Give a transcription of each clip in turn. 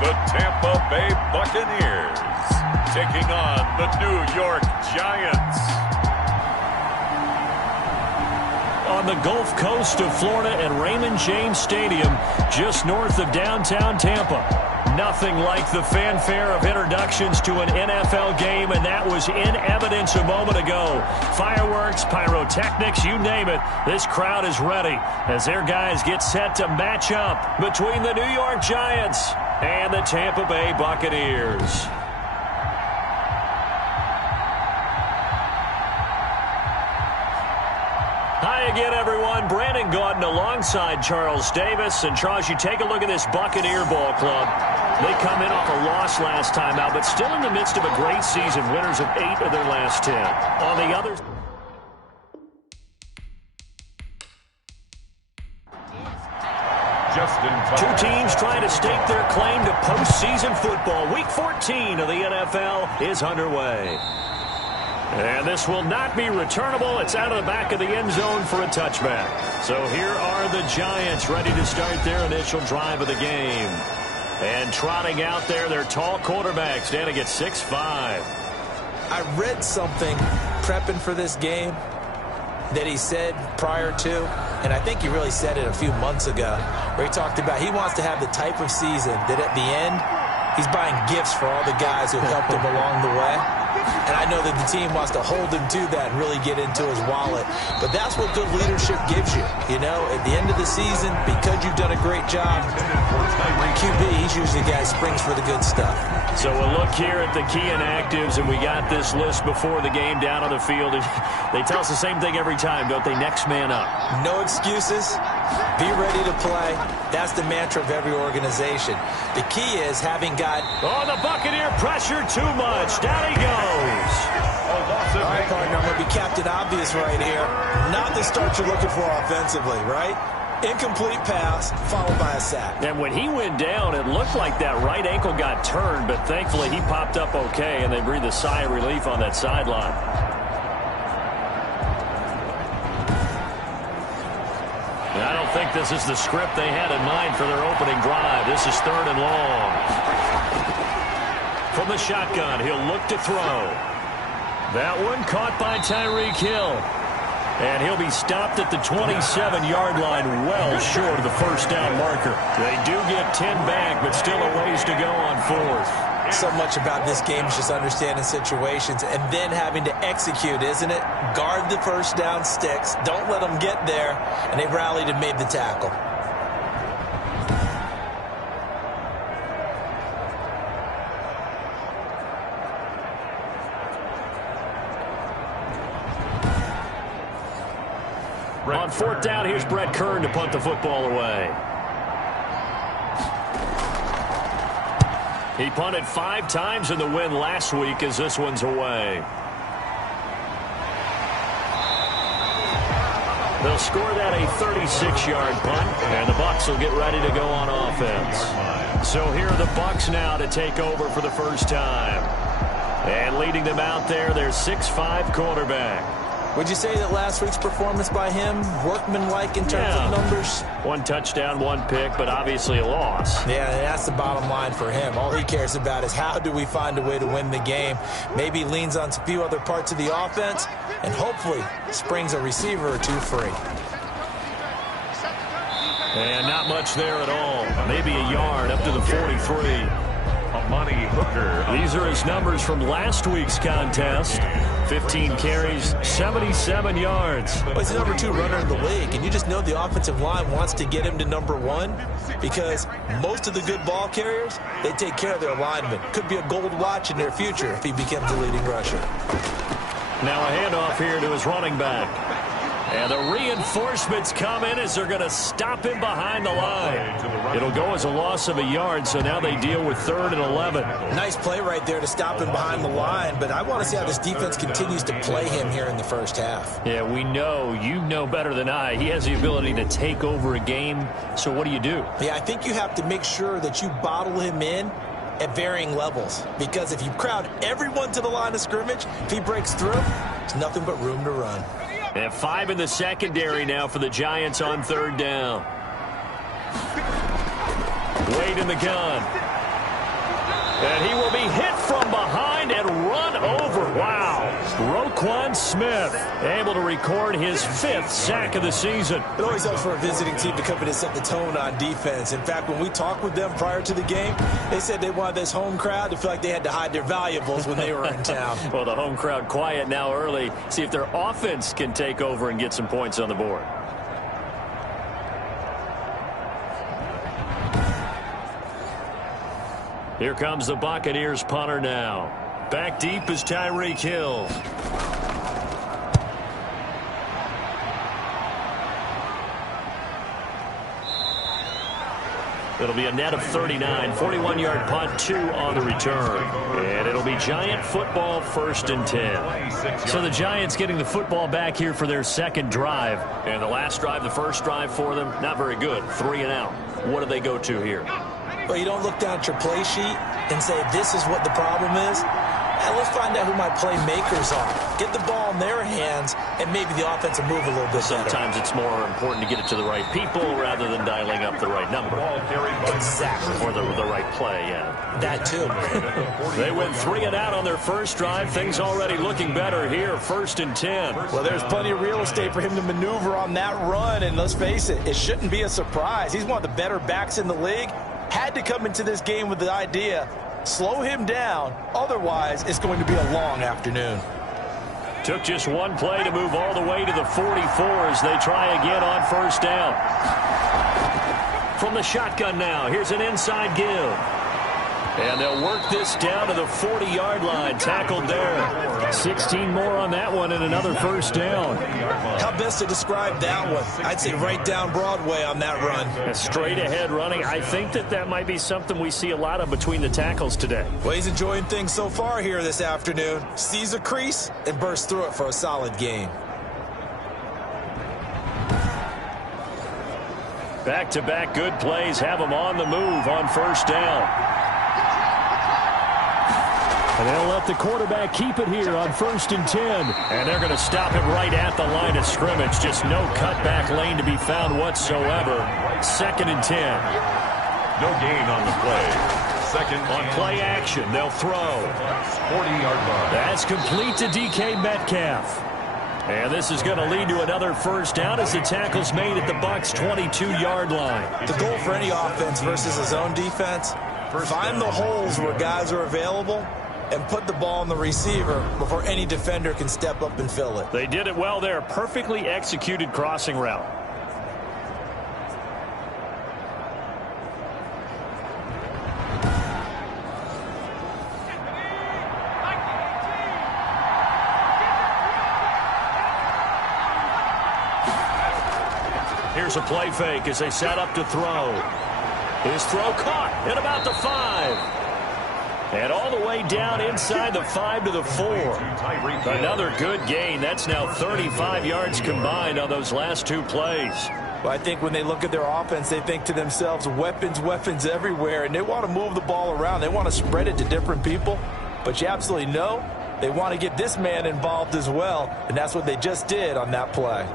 the Tampa Bay Buccaneers taking on the New York Giants. On the Gulf Coast of Florida at Raymond James Stadium, just north of downtown Tampa. Nothing like the fanfare of introductions to an NFL game, and that was in evidence a moment ago. Fireworks, pyrotechnics, you name it. This crowd is ready as their guys get set to match up between the New York Giants and the Tampa Bay Buccaneers. Hi again, everyone. Brandon Gaudin alongside Charles Davis. And, Charles, you take a look at this Buccaneer ball club. They come in off a loss last time out, but still in the midst of a great season, winners of 8 of their last 10. On the other two teams trying to stake their claim to postseason football. Week 14 of the NFL is underway. And this will not be returnable. It's out of the back of the end zone for a touchback. So here are the Giants ready to start their initial drive of the game. And trotting out there, their tall quarterback standing at 6'5". I read something prepping for this game that he said prior to, and I think he really said it a few months ago, where he talked about he wants to have the type of season that at the end, he's buying gifts for all the guys who helped him along the way. And I know that the team wants to hold him to that and really get into his wallet. But that's what good leadership gives you. You know, at the end of the season, because you've done a great job, QB, he's usually the guy who springs for the good stuff. So we'll look here at the key inactives, and we got this list before the game down on the field. They tell us the same thing every time, don't they? Next man up. No excuses. Be ready to play. That's the mantra of every organization. The key is having got... Oh, the Buccaneer pressure too much. Down he goes. All right, partner, I'm going to be Captain Obvious right here. Not the start you're looking for offensively, right? Incomplete pass, followed by a sack. And when he went down, it looked like that right ankle got turned, but thankfully he popped up okay, and they breathed a sigh of relief on that sideline. I don't think this is the script they had in mind for their opening drive. This is 3rd and long. From the shotgun, he'll look to throw. That one caught by Tyreek Hill. And he'll be stopped at the 27-yard line, well short of the first down marker. They do get 10 back, but still a ways to go on 4th. So much about this game is just understanding situations and then having to execute, isn't it? Guard the first down sticks. Don't let them get there. And they rallied and made the tackle. On 4th down, here's Brett Kern to punt the football away. He punted 5 times in the win last week as this one's away. They'll score that a 36-yard punt, and the Bucs will get ready to go on offense. So here are the Bucs now to take over for the first time. And leading them out there, their 6'5" quarterback. Would you say that last week's performance by him, workmanlike in terms of numbers? 1 touchdown, 1 pick, but obviously a loss. Yeah, that's the bottom line for him. All he cares about is how do we find a way to win the game. Maybe leans on a few other parts of the offense, and hopefully springs a receiver or 2 free. And not much there at all. Maybe a yard up to the 43. These are his numbers from last week's contest. 15 carries, 77 yards. Well, he's the number 2 runner in the league, and you just know the offensive line wants to get him to number 1 because most of the good ball carriers, they take care of their linemen. Could be a gold watch in their future if he becomes the leading rusher. Now a handoff here to his running back. And the reinforcements come in as they're going to stop him behind the line. It'll go as a loss of a yard, so now they deal with 3rd and 11. Nice play right there to stop him behind the line, but I want to see how this defense continues to play him here in the first half. Yeah, we know, you know better than I, he has the ability to take over a game, so what do? Yeah, I think you have to make sure that you bottle him in at varying levels, because if you crowd everyone to the line of scrimmage, if he breaks through, there's nothing but room to run. And 5 in the secondary now for the Giants on 3rd down. Wade in the gun. And he will be hit from behind and run over. Wow. Roquan Smith able to record his 5th sack of the season. It always helps for a visiting team to come in and set the tone on defense. In fact, when we talked with them prior to the game, they said they wanted this home crowd to feel like they had to hide their valuables when they were in town. Well, the home crowd quiet now early. See if their offense can take over and get some points on the board. Here comes the Buccaneers punter now. Back deep is Tyreek Hill. It'll be a net of 39. 41-yard punt, 2 on the return. And it'll be Giant football, 1st and 10. So the Giants getting the football back here for their 2nd drive. And the last drive, the first drive for them, not very good. 3 and out. What do they go to here? Well, you don't look down at your play sheet and say, this is what the problem is. And let's find out who my playmakers are. Get the ball in their hands, and maybe the offense will move a little bit Sometimes better. It's more important to get it to the right people rather than dialing up the right number. Exactly. Or the right play, yeah. That too. They went 3 and out on their first drive. Things already looking better here. 1st and 10. Well, there's plenty of real estate for him to maneuver on that run, and let's face it, it shouldn't be a surprise. He's one of the better backs in the league. Had to come into this game with the idea, slow him down, otherwise it's going to be a long afternoon. Took just one play to move all the way to the 44 as they try again on 1st down. From the shotgun now, here's an inside give. And they'll work this down to the 40-yard line, tackled there. 16 more on that one and another 1st down. How best to describe that one? I'd say right down Broadway on that run. A straight ahead running. I think that might be something we see a lot of between the tackles today. Well, he's enjoying things so far here this afternoon. Sees a crease and bursts through it for a solid game. Back-to-back good plays have them on the move on 1st down. And they'll let the quarterback keep it here on 1st and 10. And they're going to stop him right at the line of scrimmage. Just no cutback lane to be found whatsoever. 2nd and 10. No gain on the play. 2nd on play action. They'll throw. 40-yard line. That's complete to DK Metcalf. And this is going to lead to another 1st down as the tackle's made at the Bucs' 22-yard line. The goal for any offense versus his own defense, find the holes where guys are available and put the ball on the receiver before any defender can step up and fill it. They did it well there. Perfectly executed crossing route. Here's a play fake as they set up to throw. His throw caught at about the 5. And all the way down inside the 5 to the 4. Another good gain. That's now 35 yards combined on those last 2 plays. Well, I think when they look at their offense, they think to themselves, weapons everywhere, and they want to move the ball around. They want to spread it to different people. But you absolutely know they want to get this man involved as well, and that's what they just did on that play.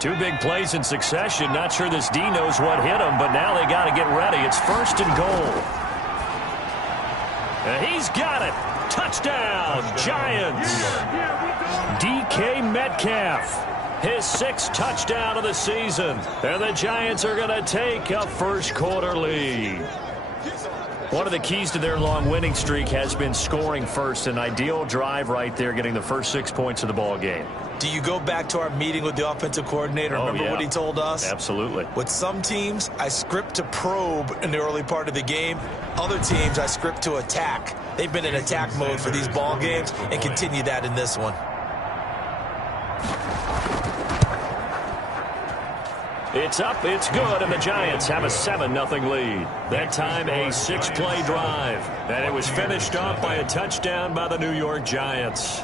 Two big plays in succession. Not sure this D knows what hit him, but now they got to get ready. It's 1st and goal. And he's got it. Touchdown, Giants. DK Metcalf, his 6th touchdown of the season. And the Giants are going to take a 1st quarter lead. One of the keys to their long winning streak has been scoring first. An ideal drive right there, getting the first 6 points of the ball game. Do you go back to our meeting with the offensive coordinator? Remember what he told us? Absolutely. With some teams, I script to probe in the early part of the game. Other teams, I script to attack. They've been in attack mode for these ball games and continue that in this one. It's up, it's good, and the Giants have a 7-0 lead. That time a 6-play drive. And it was finished off by a touchdown by the New York Giants.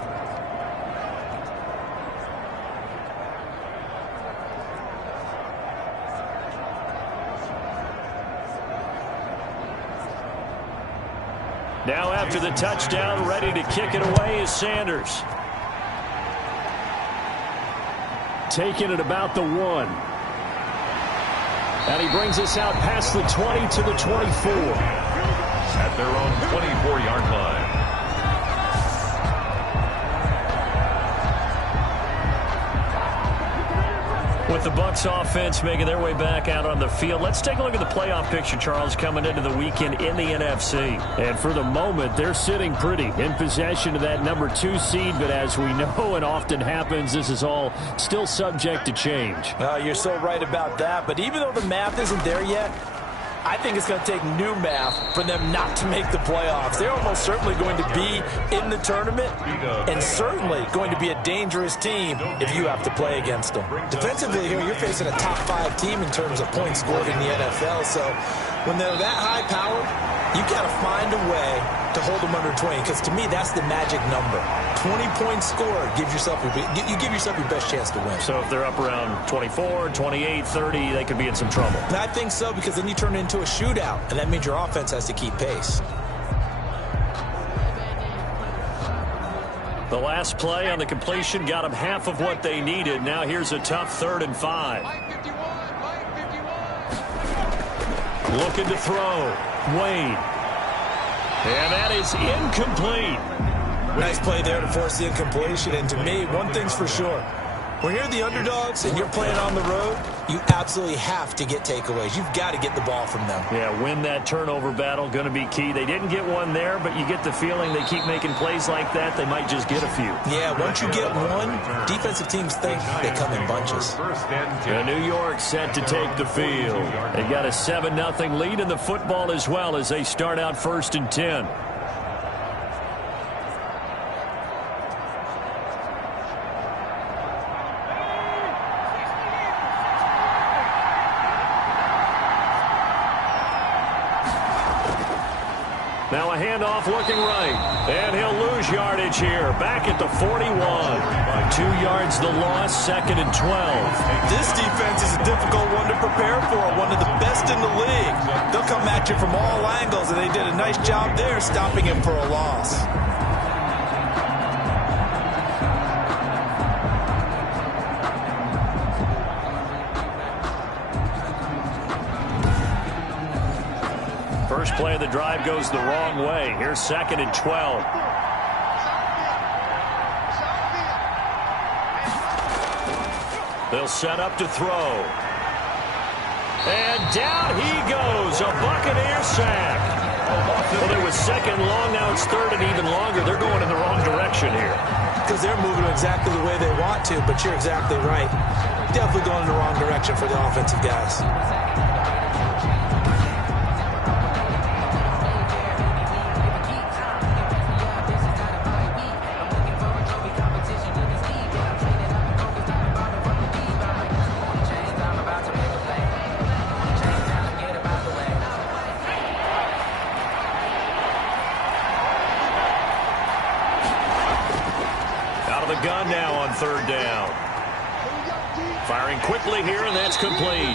Now after the touchdown, ready to kick it away is Sanders. Taking it about the 1. And he brings us out past the 20 to the 24. At their own 24-yard line. With the Bucs offense making their way back out on the field, let's take a look at the playoff picture, Charles, coming into the weekend in the NFC. And for the moment, they're sitting pretty in possession of that number 2 seed. But as we know and often happens, this is all still subject to change. You're so right about that. But even though the math isn't there yet, I think it's going to take new math for them not to make the playoffs. They're almost certainly going to be in the tournament and certainly going to be a dangerous team if you have to play against them. Defensively here, you're facing a top 5 team in terms of points scored in the NFL. So when they're that high powered, you've got to find a way to hold them under 20, because to me, that's the magic number. 20 points scored, you give yourself your best chance to win. So if they're up around 24, 28, 30, they could be in some trouble. And I think so, because then you turn it into a shootout, and that means your offense has to keep pace. The last play on the completion got them half of what they needed. Now here's a tough 3rd and 5. Looking to throw. Wade. And that is incomplete. Nice play there to force the incompletion. And to me, one thing's for sure. When you're the underdogs and you're playing on the road, you absolutely have to get takeaways. You've got to get the ball from them. Yeah, win that turnover battle, going to be key. They didn't get one there, but you get the feeling they keep making plays like that, they might just get a few. Yeah, once you get one, defensive teams think they come in bunches. And New York set to take the field. They got a 7-0 lead in the football as well as they start out 1st and 10. Now a handoff looking right. And he'll lose yardage here. Back at the 41. 2 yards the loss, 2nd and 12. This defense is a difficult one to prepare for. One of the best in the league. They'll come at you from all angles, and they did a nice job there stopping him for a loss. First play of the drive goes the wrong way. Here's 2nd and 12. They'll set up to throw. And down he goes. A Buccaneer sack. Well, it was 2nd long. Now it's 3rd and even longer. They're going in the wrong direction here. Because they're moving exactly the way they want to, but you're exactly right. Definitely going in the wrong direction for the offensive guys. Gun now on 3rd down. Firing quickly here, and that's complete.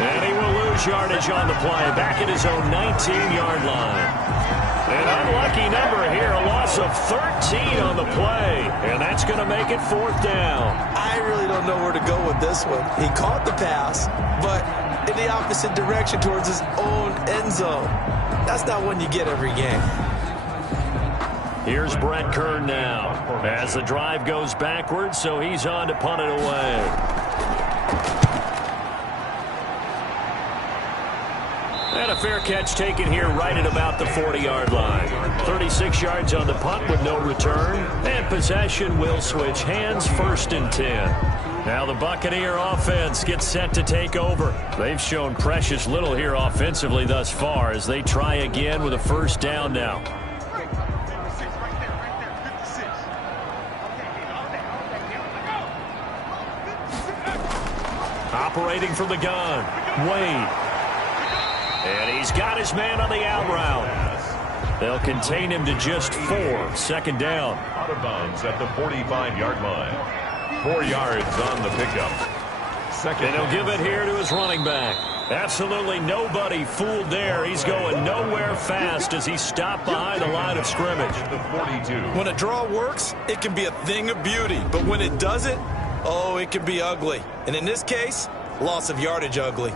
And he will lose yardage on the play. Back at his own 19-yard line. An unlucky number here, a loss of 13 on the play. And that's going to make it 4th down. I really don't know where to go with this one. He caught the pass, but in the opposite direction towards his own end zone. That's not one you get every game. Here's Brett Kern now as the drive goes backwards, so he's on to punt it away. And a fair catch taken here right at about the 40-yard line. 36 yards on the punt with no return, and possession will switch hands, 1st and 10. Now the Buccaneer offense gets set to take over. They've shown precious little here offensively thus far as they try again with a 1st down now. Operating from the gun, Wade. And he's got his man on the out route. They'll contain him to just 4. 2nd down. Out of bounds at the 45-yard line. 4 yards on the pickup. 2nd. And he'll give it here to his running back. Absolutely nobody fooled there. He's going nowhere fast as he's stopped behind the line of scrimmage. The 42. When a draw works, it can be a thing of beauty. But when it doesn't, oh, it can be ugly. And in this case, loss of yardage ugly.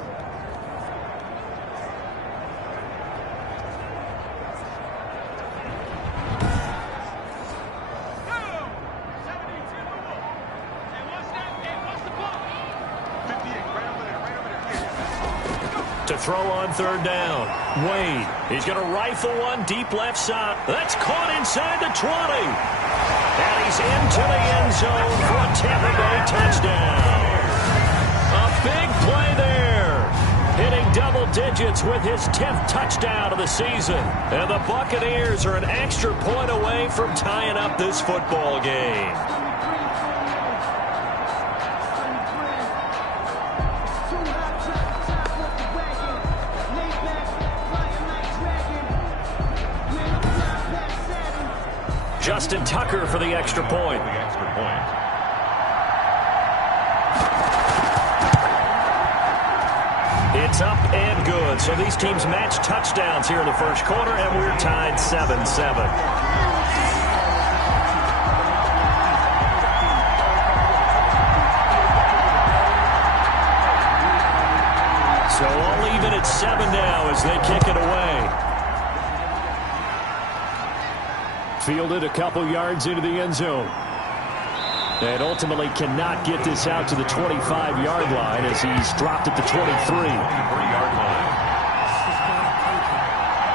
throw on third down. Wade, he's going to rifle one deep left side. That's caught inside the 20. And he's into the end zone for a Tampa Bay touchdown. A big play there. Hitting double digits with his 10th touchdown of the season. And the Buccaneers are an extra point away from tying up this football game. Justin Tucker for the extra point. It's up and good. So these teams match touchdowns here in the first quarter, and we're tied 7-7. So all even at 7 now as they kick it away. Fielded a couple yards into the end zone. And ultimately cannot get this out to the 25-yard line as he's dropped at the 23.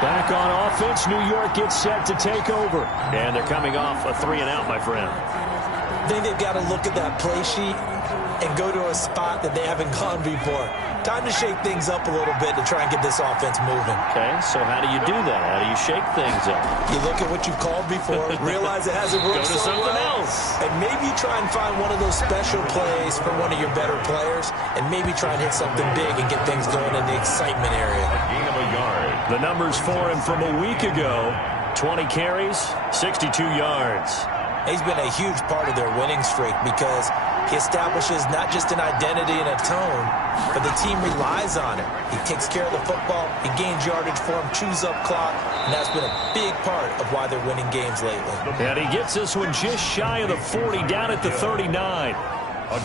Back on offense, New York gets set to take over. And they're coming off a 3-and-out, my friend. I think they've got to look at that play sheet and go to a spot that they haven't gone before. Time to shake things up a little bit to try and get this offense moving. Okay, so how do you do that? How do you shake things up? You look at what you've called before, realize it hasn't worked Go to so something well, else. and maybe try and find one of those special plays for one of your better players, and maybe try and hit something big and get things going in the excitement area. Gain of a yard. The numbers for him from a week ago, 20 carries, 62 yards. He's been a huge part of their winning streak because he establishes not just an identity and a tone, but the team relies on it. He takes care of the football, he gains yardage for him, chews up clock, and that's been a big part of why they're winning games lately. And he gets this one just shy of the 40, down at the 39.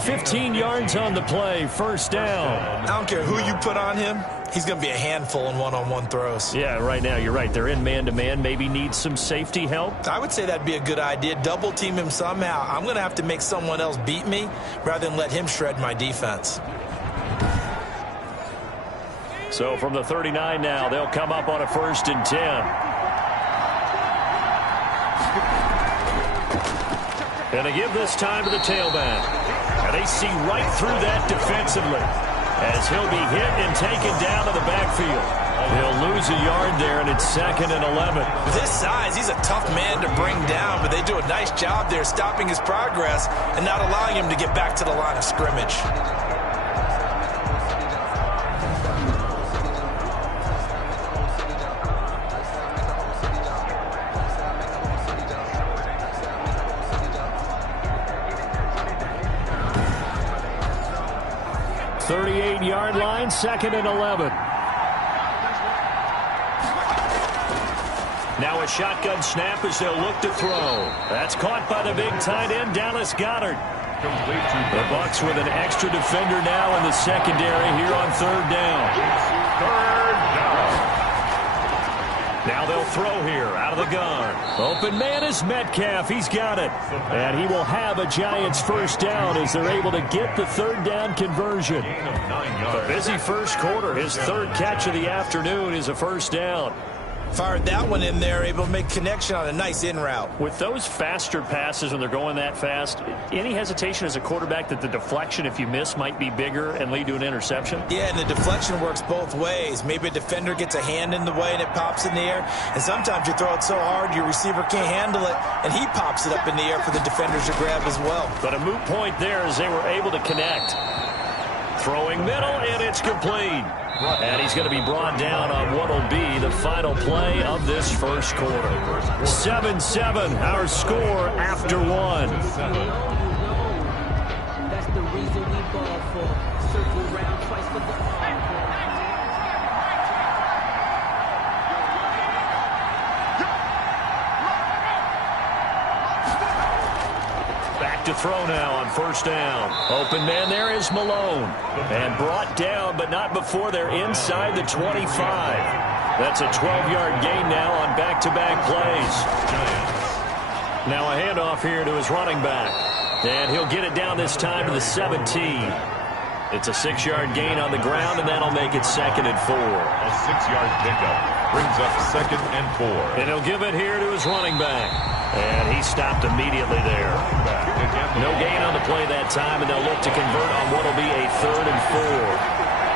15 yards on the play, first down. I don't care who you put on him, he's going to be a handful in one-on-one throws. Yeah, right now, you're right. They're in man-to-man, maybe needs some safety help. I would say that'd be a good idea. Double team him somehow. I'm going to have to make someone else beat me rather than let him shred my defense. So from the 39 now, they'll come up on a 1st and 10. And they give this time to the tailback. And they see right through that defensively as he'll be hit and taken down to the backfield. He'll lose a yard there, and it's 2nd and 11. With his size, he's a tough man to bring down, but they do a nice job there stopping his progress and not allowing him to get back to the line of scrimmage. Yard line, 2nd and 11. Now a shotgun snap as they'll look to throw. That's caught by the big tight end, Dallas Goedert. The Bucs with an extra defender now in the secondary here on 3rd down. Now they'll throw here out of the gun. Open man is Metcalf. He's got it. And he will have a Giants first down as they're able to get the 3rd down conversion. A busy first quarter. His 3rd catch of the afternoon is a first down. Fired that one in there, able to make connection on a nice in route. With those faster passes when they're going that fast, any hesitation as a quarterback that the deflection, if you miss, might be bigger and lead to an interception? Yeah, and the deflection works both ways. Maybe a defender gets a hand in the way and it pops in the air. And sometimes you throw it so hard your receiver can't handle it, and he pops it up in the air for the defenders to grab as well. But a moot point there as they were able to connect. Throwing middle, and it's complete. And he's going to be brought down on what will be the final play of this first quarter. 7-7, our score after 1. That's the reason we ball for. Circle round twice for the Back to throw now on 1st down. Open man there is Malone. And brought down, but not before they're inside the 25. That's a 12-yard gain now on back-to-back plays. Now a handoff here to his running back. And he'll get it down this time to the 17. It's a 6-yard gain on the ground, and that'll make it 2nd and 4. A 6-yard pickup brings up 2nd and 4. And he'll give it here to his running back. And he stopped immediately there. No gain on the play that time, and they'll look to convert on what will be a 3rd and 4.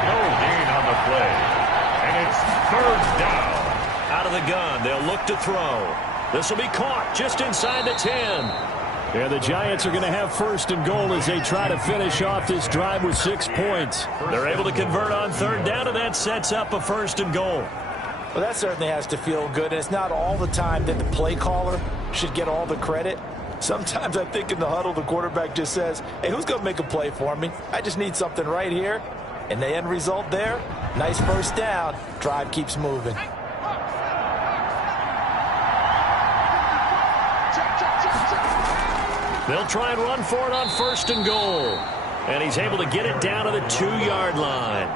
No gain on the play. And it's 3rd down. Out of the gun, they'll look to throw. This will be caught just inside the 10. And the Giants are going to have 1st and goal as they try to finish off this drive with 6 points. They're able to convert on 3rd down, and that sets up a 1st and goal. Well, that certainly has to feel good. And it's not all the time that the play caller should get all the credit. Sometimes I think in the huddle, the quarterback just says, hey, who's going to make a play for me? I just need something right here. And the end result there, nice 1st down. Drive keeps moving. They'll try and run for it on 1st and goal. And he's able to get it down to the 2-yard line.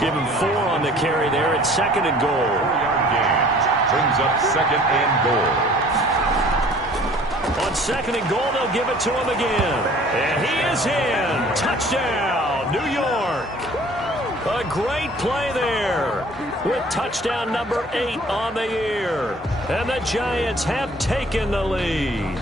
Give him 4 on the carry there at 2nd and goal. 4-yard gain brings up 2nd and goal. On 2nd and goal, they'll give it to him again. And he is in. Touchdown, New York. A great play there with touchdown number 8 on the year. And the Giants have taken the lead.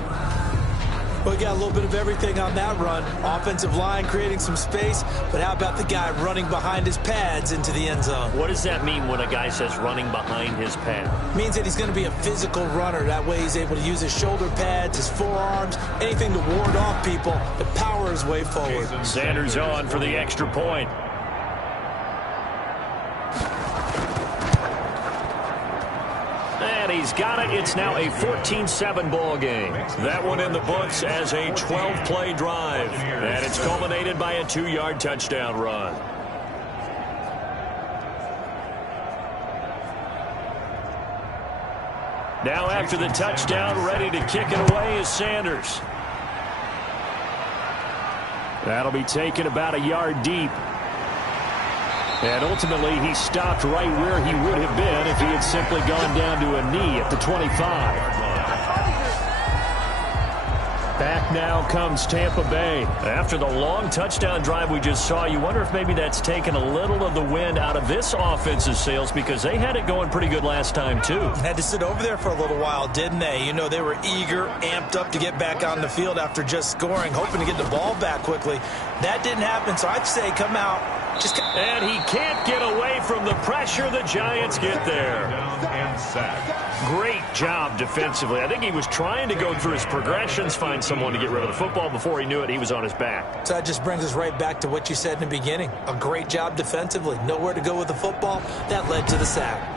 We got a little bit of everything on that run. Offensive line creating some space, but how about the guy running behind his pads into the end zone? What does that mean when a guy says running behind his pad? Means that he's going to be a physical runner. That way he's able to use his shoulder pads, his forearms, anything to ward off people to power his way forward. Sanders on for the extra point. And he's got it. It's now a 14-7 ball game. That one in the books as a 12-play drive. And it's culminated by a 2-yard touchdown run. Now after the touchdown, ready to kick it away is Sanders. That'll be taken about a yard deep. And ultimately, he stopped right where he would have been if he had simply gone down to a knee at the 25. Back now comes Tampa Bay. After the long touchdown drive we just saw, you wonder if maybe that's taken a little of the wind out of this offense's sails because they had it going pretty good last time, too. Had to sit over there for a little while, didn't they? You know, they were eager, amped up to get back on the field after just scoring, hoping to get the ball back quickly. That didn't happen, so I'd say come out. And he can't get away from the pressure. The Giants get there. And sack. Great job defensively. I think he was trying to go through his progressions, find someone to get rid of the football. Before he knew it, he was on his back. So that just brings us right back to what you said in the beginning. A great job defensively. Nowhere to go with the football. That led to the sack.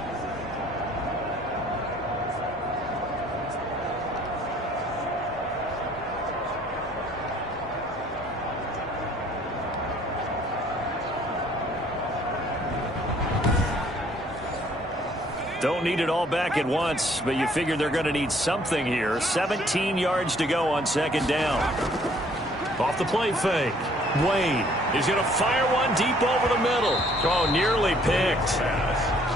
Don't need it all back at once, but you figure they're going to need something here. 17 yards to go on 2nd down. Off the play fake. Wade is going to fire one deep over the middle. Oh, nearly picked.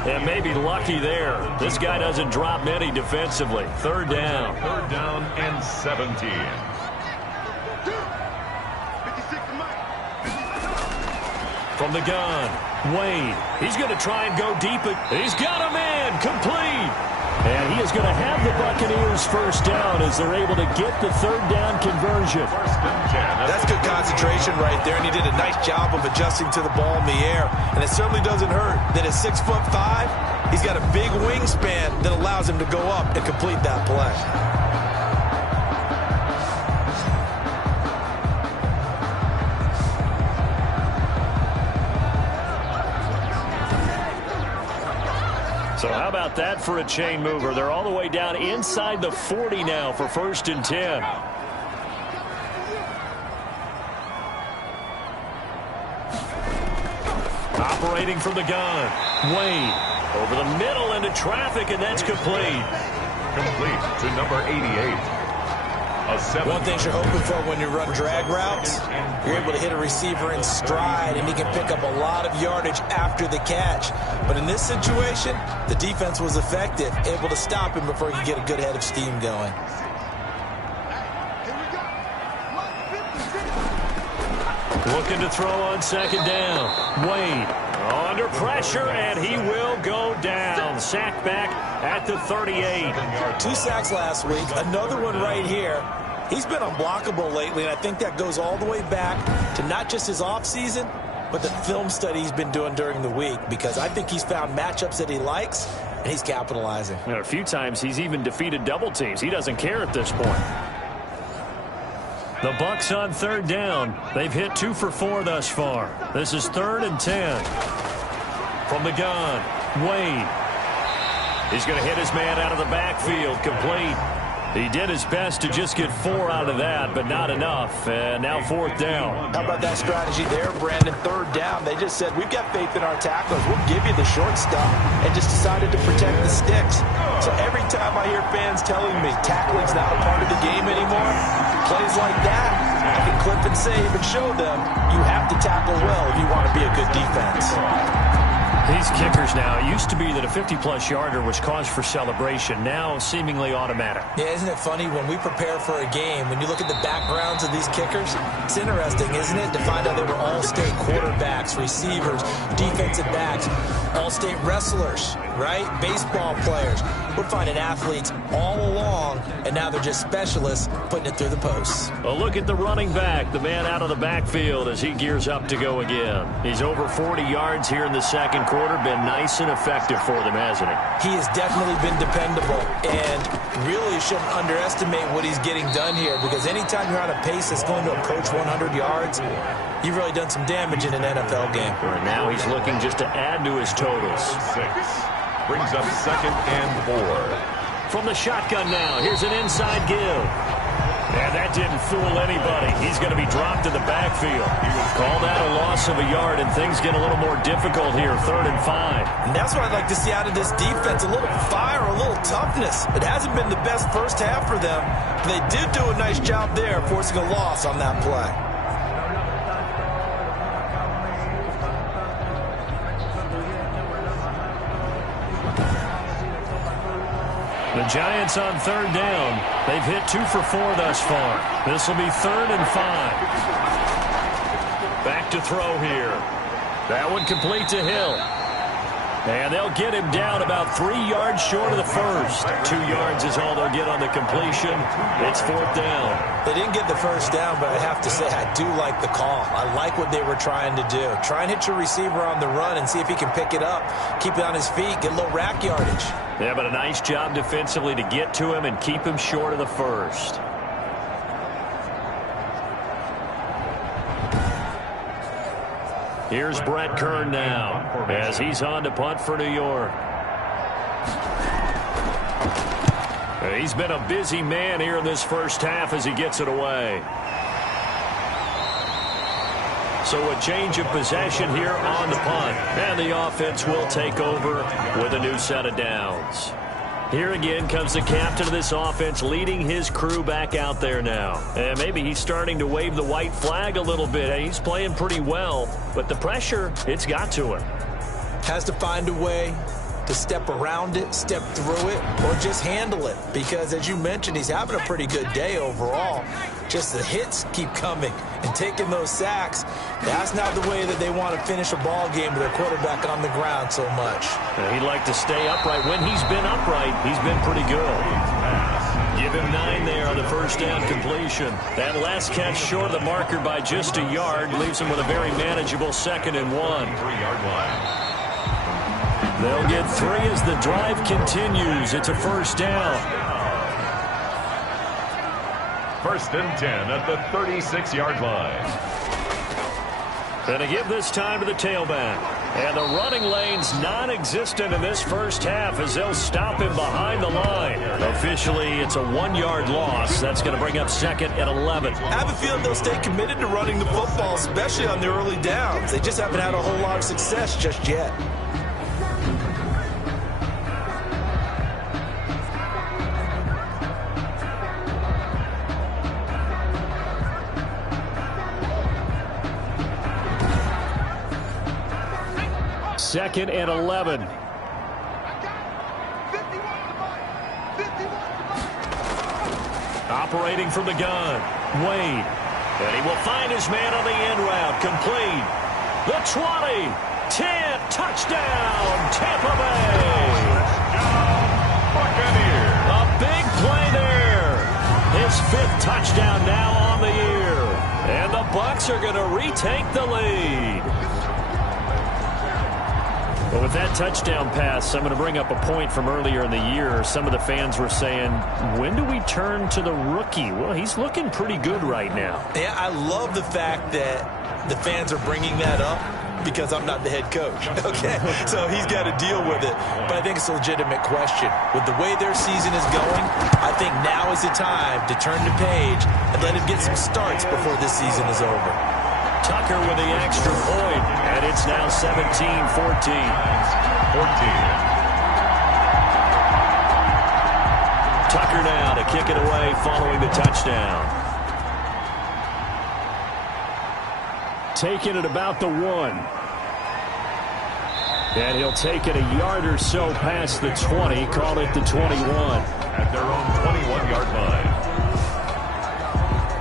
And maybe lucky there. This guy doesn't drop many defensively. 3rd down. 3rd down and 17. From the gun, Wade. He's going to try and go deep. He's got him in. Complete. And he is going to have the Buccaneers 1st down as they're able to get the 3rd down conversion. 1st and 10. That's good concentration right there, and he did a nice job of adjusting to the ball in the air. And it certainly doesn't hurt that at 6'5", he's got a big wingspan that allows him to go up and complete that play. So how about that for a chain mover? They're all the way down inside the 40 now for 1st and 10. Operating from the gun. Wade over the middle into traffic, and that's complete. Complete to number 88. One thing you're hoping for when you run drag routes, you're able to hit a receiver in stride, and he can pick up a lot of yardage after the catch. But in this situation, the defense was effective, able to stop him before he could get a good head of steam going. Looking to throw on second down. Wade under pressure, and he will go down. Sack back at the 38. 2 sacks last week. Another one right here. He's been unblockable lately, and I think that goes all the way back to not just his offseason, but the film study he's been doing during the week, because I think he's found matchups that he likes, and he's capitalizing. A few times he's even defeated double teams. He doesn't care at this point. The Bucs on third down. They've hit 2 for 4 thus far. This is 3rd and 10. From the gun, Wade. He's going to hit his man out of the backfield, complete. He did his best to just get 4 out of that, but not enough. And now 4th down. How about that strategy there, Brandon? 3rd down. They just said, we've got faith in our tacklers. We'll give you the short stuff, and just decided to protect the sticks. So every time I hear fans telling me tackling's not a part of the game anymore, plays like that, I can clip and save and show them you have to tackle well if you want to be a good defense. These kickers now, it used to be that a 50-plus yarder was cause for celebration. Now, seemingly automatic. Yeah, isn't it funny when we prepare for a game, when you look at the backgrounds of these kickers, it's interesting, isn't it, to find out they were all-state quarterbacks, receivers, defensive backs, all-state wrestlers, right? Baseball players. We're finding athletes all along, and now they're just specialists putting it through the posts. A look at the running back, the man out of the backfield as he gears up to go again. He's over 40 yards here in the second quarter. Been nice and effective for them, hasn't he? He has definitely been dependable, and really shouldn't underestimate what he's getting done here, because anytime you're on a pace that's going to approach 100 yards, you've really done some damage in an NFL game. And now he's looking just to add to his totals. 6. Brings up 2nd and 4. From the shotgun now, here's an inside give. And that didn't fool anybody. He's going to be dropped in the backfield. Call that a loss of a yard, and things get a little more difficult here, 3rd and 5. And that's what I'd like to see out of this defense, a little fire, a little toughness. It hasn't been the best first half for them, but they did do a nice job there, forcing a loss on that play. The Giants on 3rd down. They've hit 2 for 4 thus far. This will be 3rd and 5. Back to throw here. That one complete to Hill. And they'll get him down about 3 yards short of the first. 2 yards is all they'll get on the completion. It's 4th down. They didn't get the first down, but I have to say I do like the call. I like what they were trying to do. Try and hit your receiver on the run and see if he can pick it up. Keep it on his feet, get a little rack yardage. Yeah, but a nice job defensively to get to him and keep him short of the first. Here's Brett Kern now as he's on to punt for New York. He's been a busy man here in this first half as he gets it away. So a change of possession here on the punt. And the offense will take over with a new set of downs. Here again comes the captain of this offense leading his crew back out there now. And maybe he's starting to wave the white flag a little bit. He's playing pretty well, but the pressure, it's got to him. Has to find a way to step around it, step through it, or just handle it. Because as you mentioned, he's having a pretty good day overall. Just the hits keep coming and taking those sacks. That's not the way that they want to finish a ball game with their quarterback on the ground so much. He'd like to stay upright. When he's been upright, he's been pretty good. Give him 9 there on the first down completion. That last catch short of the marker by just a yard leaves him with a very manageable 2nd and 1. 3-yard line. They'll get 3 as the drive continues. It's a first down. 1st and 10 at the 36-yard line. And a give this time to the tailback. And the running lane's non-existent in this first half as they'll stop him behind the line. Officially, it's a 1-yard loss. That's going to bring up 2nd and 11. I have a feeling they'll stay committed to running the football, especially on the early downs. They just haven't had a whole lot of success just yet. Second and 11. Operating from the gun. Wade And he will find his man on the end route. Complete. The 20. 10. Touchdown. Tampa Bay. Buccaneers. A big play there. His 5th touchdown now on the year. And the Bucs are going to retake the lead. But with that touchdown pass, I'm going to bring up a point from earlier in the year. Some of the fans were saying, when do we turn to the rookie? Well, he's looking pretty good right now. Yeah, I love the fact that the fans are bringing that up because I'm not the head coach, okay? So he's got to deal with it. But I think it's a legitimate question. With the way their season is going, I think now is the time to turn the page and let him get some starts before this season is over. Tucker with the extra point, and it's now 17-14. Tucker now to kick it away following the touchdown. Taking it about the 1. And he'll take it a yard or so past the 20, call it the 21. At their own 21-yard line.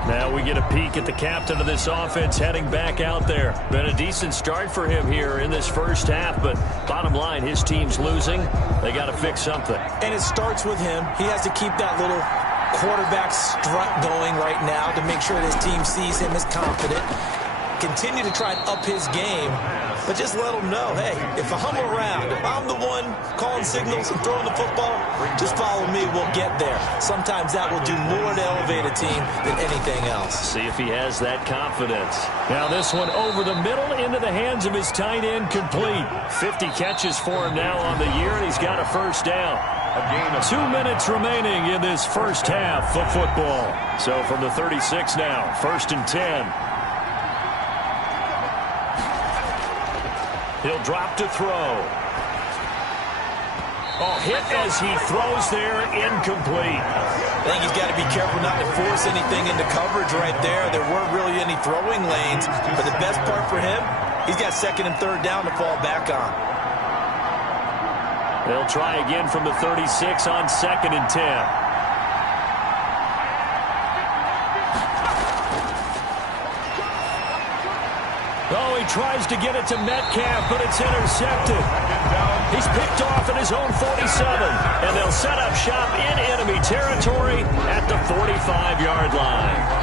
Now we get a peek at the captain of this offense heading back out there. Been a decent start for him here in this first half, but bottom line, his team's losing. They got to fix something. And it starts with him. He has to keep that little quarterback strut going right now to make sure his team sees him as confident. Continue to try and up his game, but just let him know, hey, if I'm around, if I'm the one calling signals and throwing the football, just follow me, we'll get there. Sometimes that will do more to elevate a team than anything else. See if he has that confidence. Now this one over the middle into the hands of his tight end, complete. 50 catches for him now on the year, and he's got a first down. A gain of 2 minutes remaining in this first half of football. So from the 36 now, 1st and 10. He'll drop to throw. Oh, hit as he throws there, incomplete. I think he's got to be careful not to force anything into coverage right there. There weren't really any throwing lanes, but the best part for him, he's got 2nd and 3rd down to fall back on. They'll try again from the 36 on 2nd and 10. Oh, he tries to get it to Metcalf, but it's intercepted. He's picked off at his own 47, and they'll set up shop in enemy territory at the 45-yard line.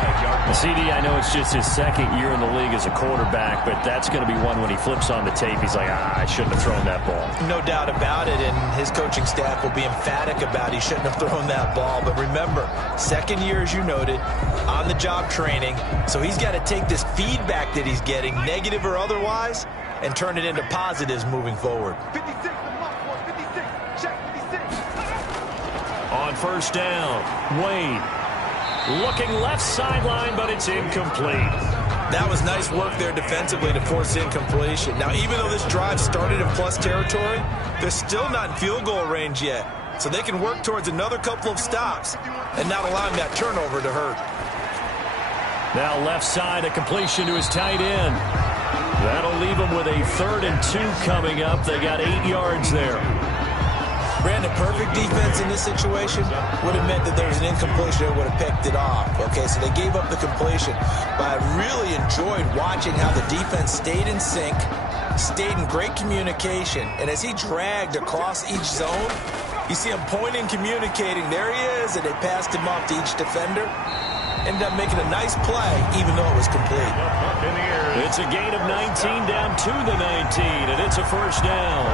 CD, I know it's just his 2nd year in the league as a quarterback, but that's going to be one when he flips on the tape. He's like, I shouldn't have thrown that ball. No doubt about it, and his coaching staff will be emphatic about he shouldn't have thrown that ball. But remember, 2nd year, as you noted, on-the-job training, so he's got to take this feedback that he's getting, negative or otherwise, and turn it into positives moving forward. 56, check 56. On first down, Wade looking left sideline, but it's incomplete. That was nice work there defensively to force incompletion. Now, even though this drive started in plus territory, they're still not in field goal range yet. So they can work towards another couple of stops and not allowing that turnover to hurt. Now left side, a completion to his tight end. That'll leave him with a 3rd and 2 coming up. They got 8 yards there. Brandon, perfect defense in this situation would have meant that there was an incompletion that would have picked it off. Okay, so they gave up the completion. But I really enjoyed watching how the defense stayed in sync, stayed in great communication. And as he dragged across each zone, you see him pointing, communicating. There he is, and they passed him off to each defender. Ended up making a nice play, even though it was complete. It's a gain of 19 down to the 19, and it's a first down.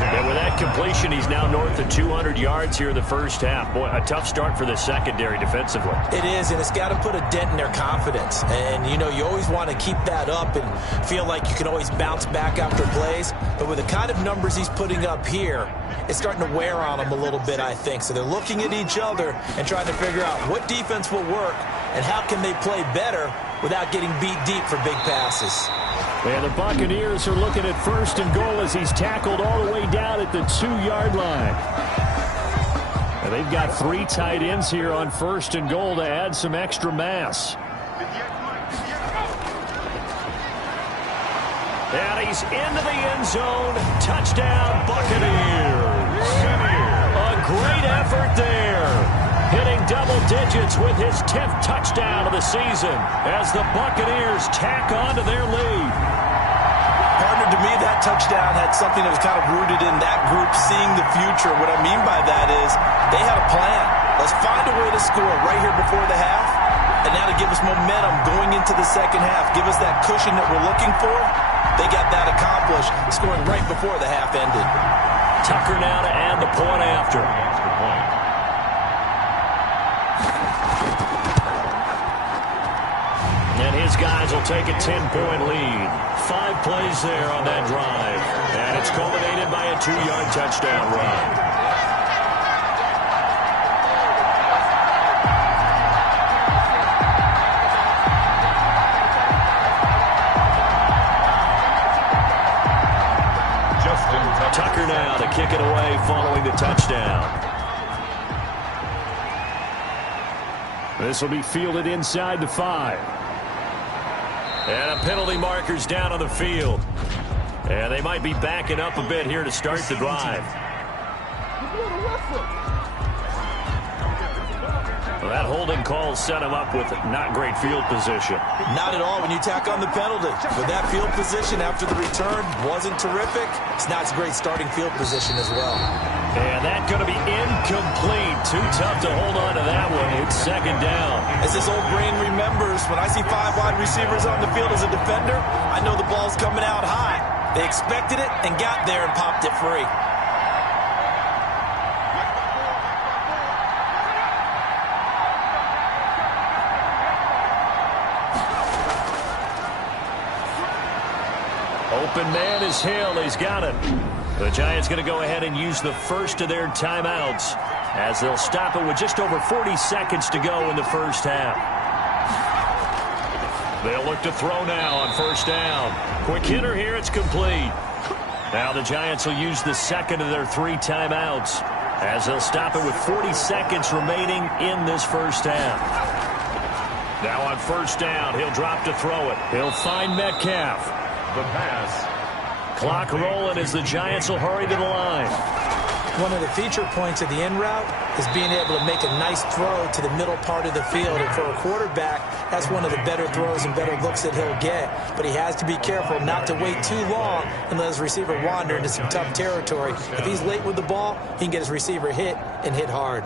And with that completion, he's now north of 200 yards here in the first half. Boy, a tough start for the secondary defensively. It is, and it's got to put a dent in their confidence. And, you know, you always want to keep that up and feel like you can always bounce back after plays. But with the kind of numbers he's putting up here, it's starting to wear on them a little bit, I think. So they're looking at each other and trying to figure out what defense will work and how can they play better without getting beat deep for big passes. And the Buccaneers are looking at 1st and goal as he's tackled all the way down at the 2-yard line. And they've got 3 tight ends here on 1st and goal to add some extra mass. And he's into the end zone. Touchdown, Buccaneers. A great effort there. Hitting double digits with his 10th touchdown of the season as the Buccaneers tack on to their lead. Partner, to me, that touchdown had something that was kind of rooted in that group seeing the future. What I mean by that is they had a plan. Let's find a way to score right here before the half, and now to give us momentum going into the second half, give us that cushion that we're looking for. They got that accomplished, scoring right before the half ended. Tucker now to add the point after. And his guys will take a 10-point lead. 5 plays there on that drive. And it's culminated by a 2-yard touchdown run. Tucker now to kick it away following the touchdown. This will be fielded inside the 5. And a penalty marker's down on the field. And they might be backing up a bit here to start the drive. Well, that holding call set him up with not great field position. Not at all when you tack on the penalty. With that field position after the return wasn't terrific. It's not a great starting field position as well. And that's going to be incomplete. Too tough to hold on to that one. It's second down. As this old brain remembers, when I see 5 wide receivers on the field as a defender, I know the ball's coming out high. They expected it and got there and popped it free. Open man is Hill. He's got it. The Giants going to go ahead and use the first of their timeouts as they'll stop it with just over 40 seconds to go in the first half. They'll look to throw now on first down. Quick hitter here. It's complete. Now the Giants will use the second of their 3 timeouts as they'll stop it with 40 seconds remaining in this first half. Now on first down, he'll drop to throw it. He'll find Metcalf. The pass. Clock rolling as the Giants will hurry to the line. One of the feature points of the in route is being able to make a nice throw to the middle part of the field. And for a quarterback, that's one of the better throws and better looks that he'll get. But he has to be careful not to wait too long and let his receiver wander into some tough territory. If he's late with the ball, he can get his receiver hit and hit hard.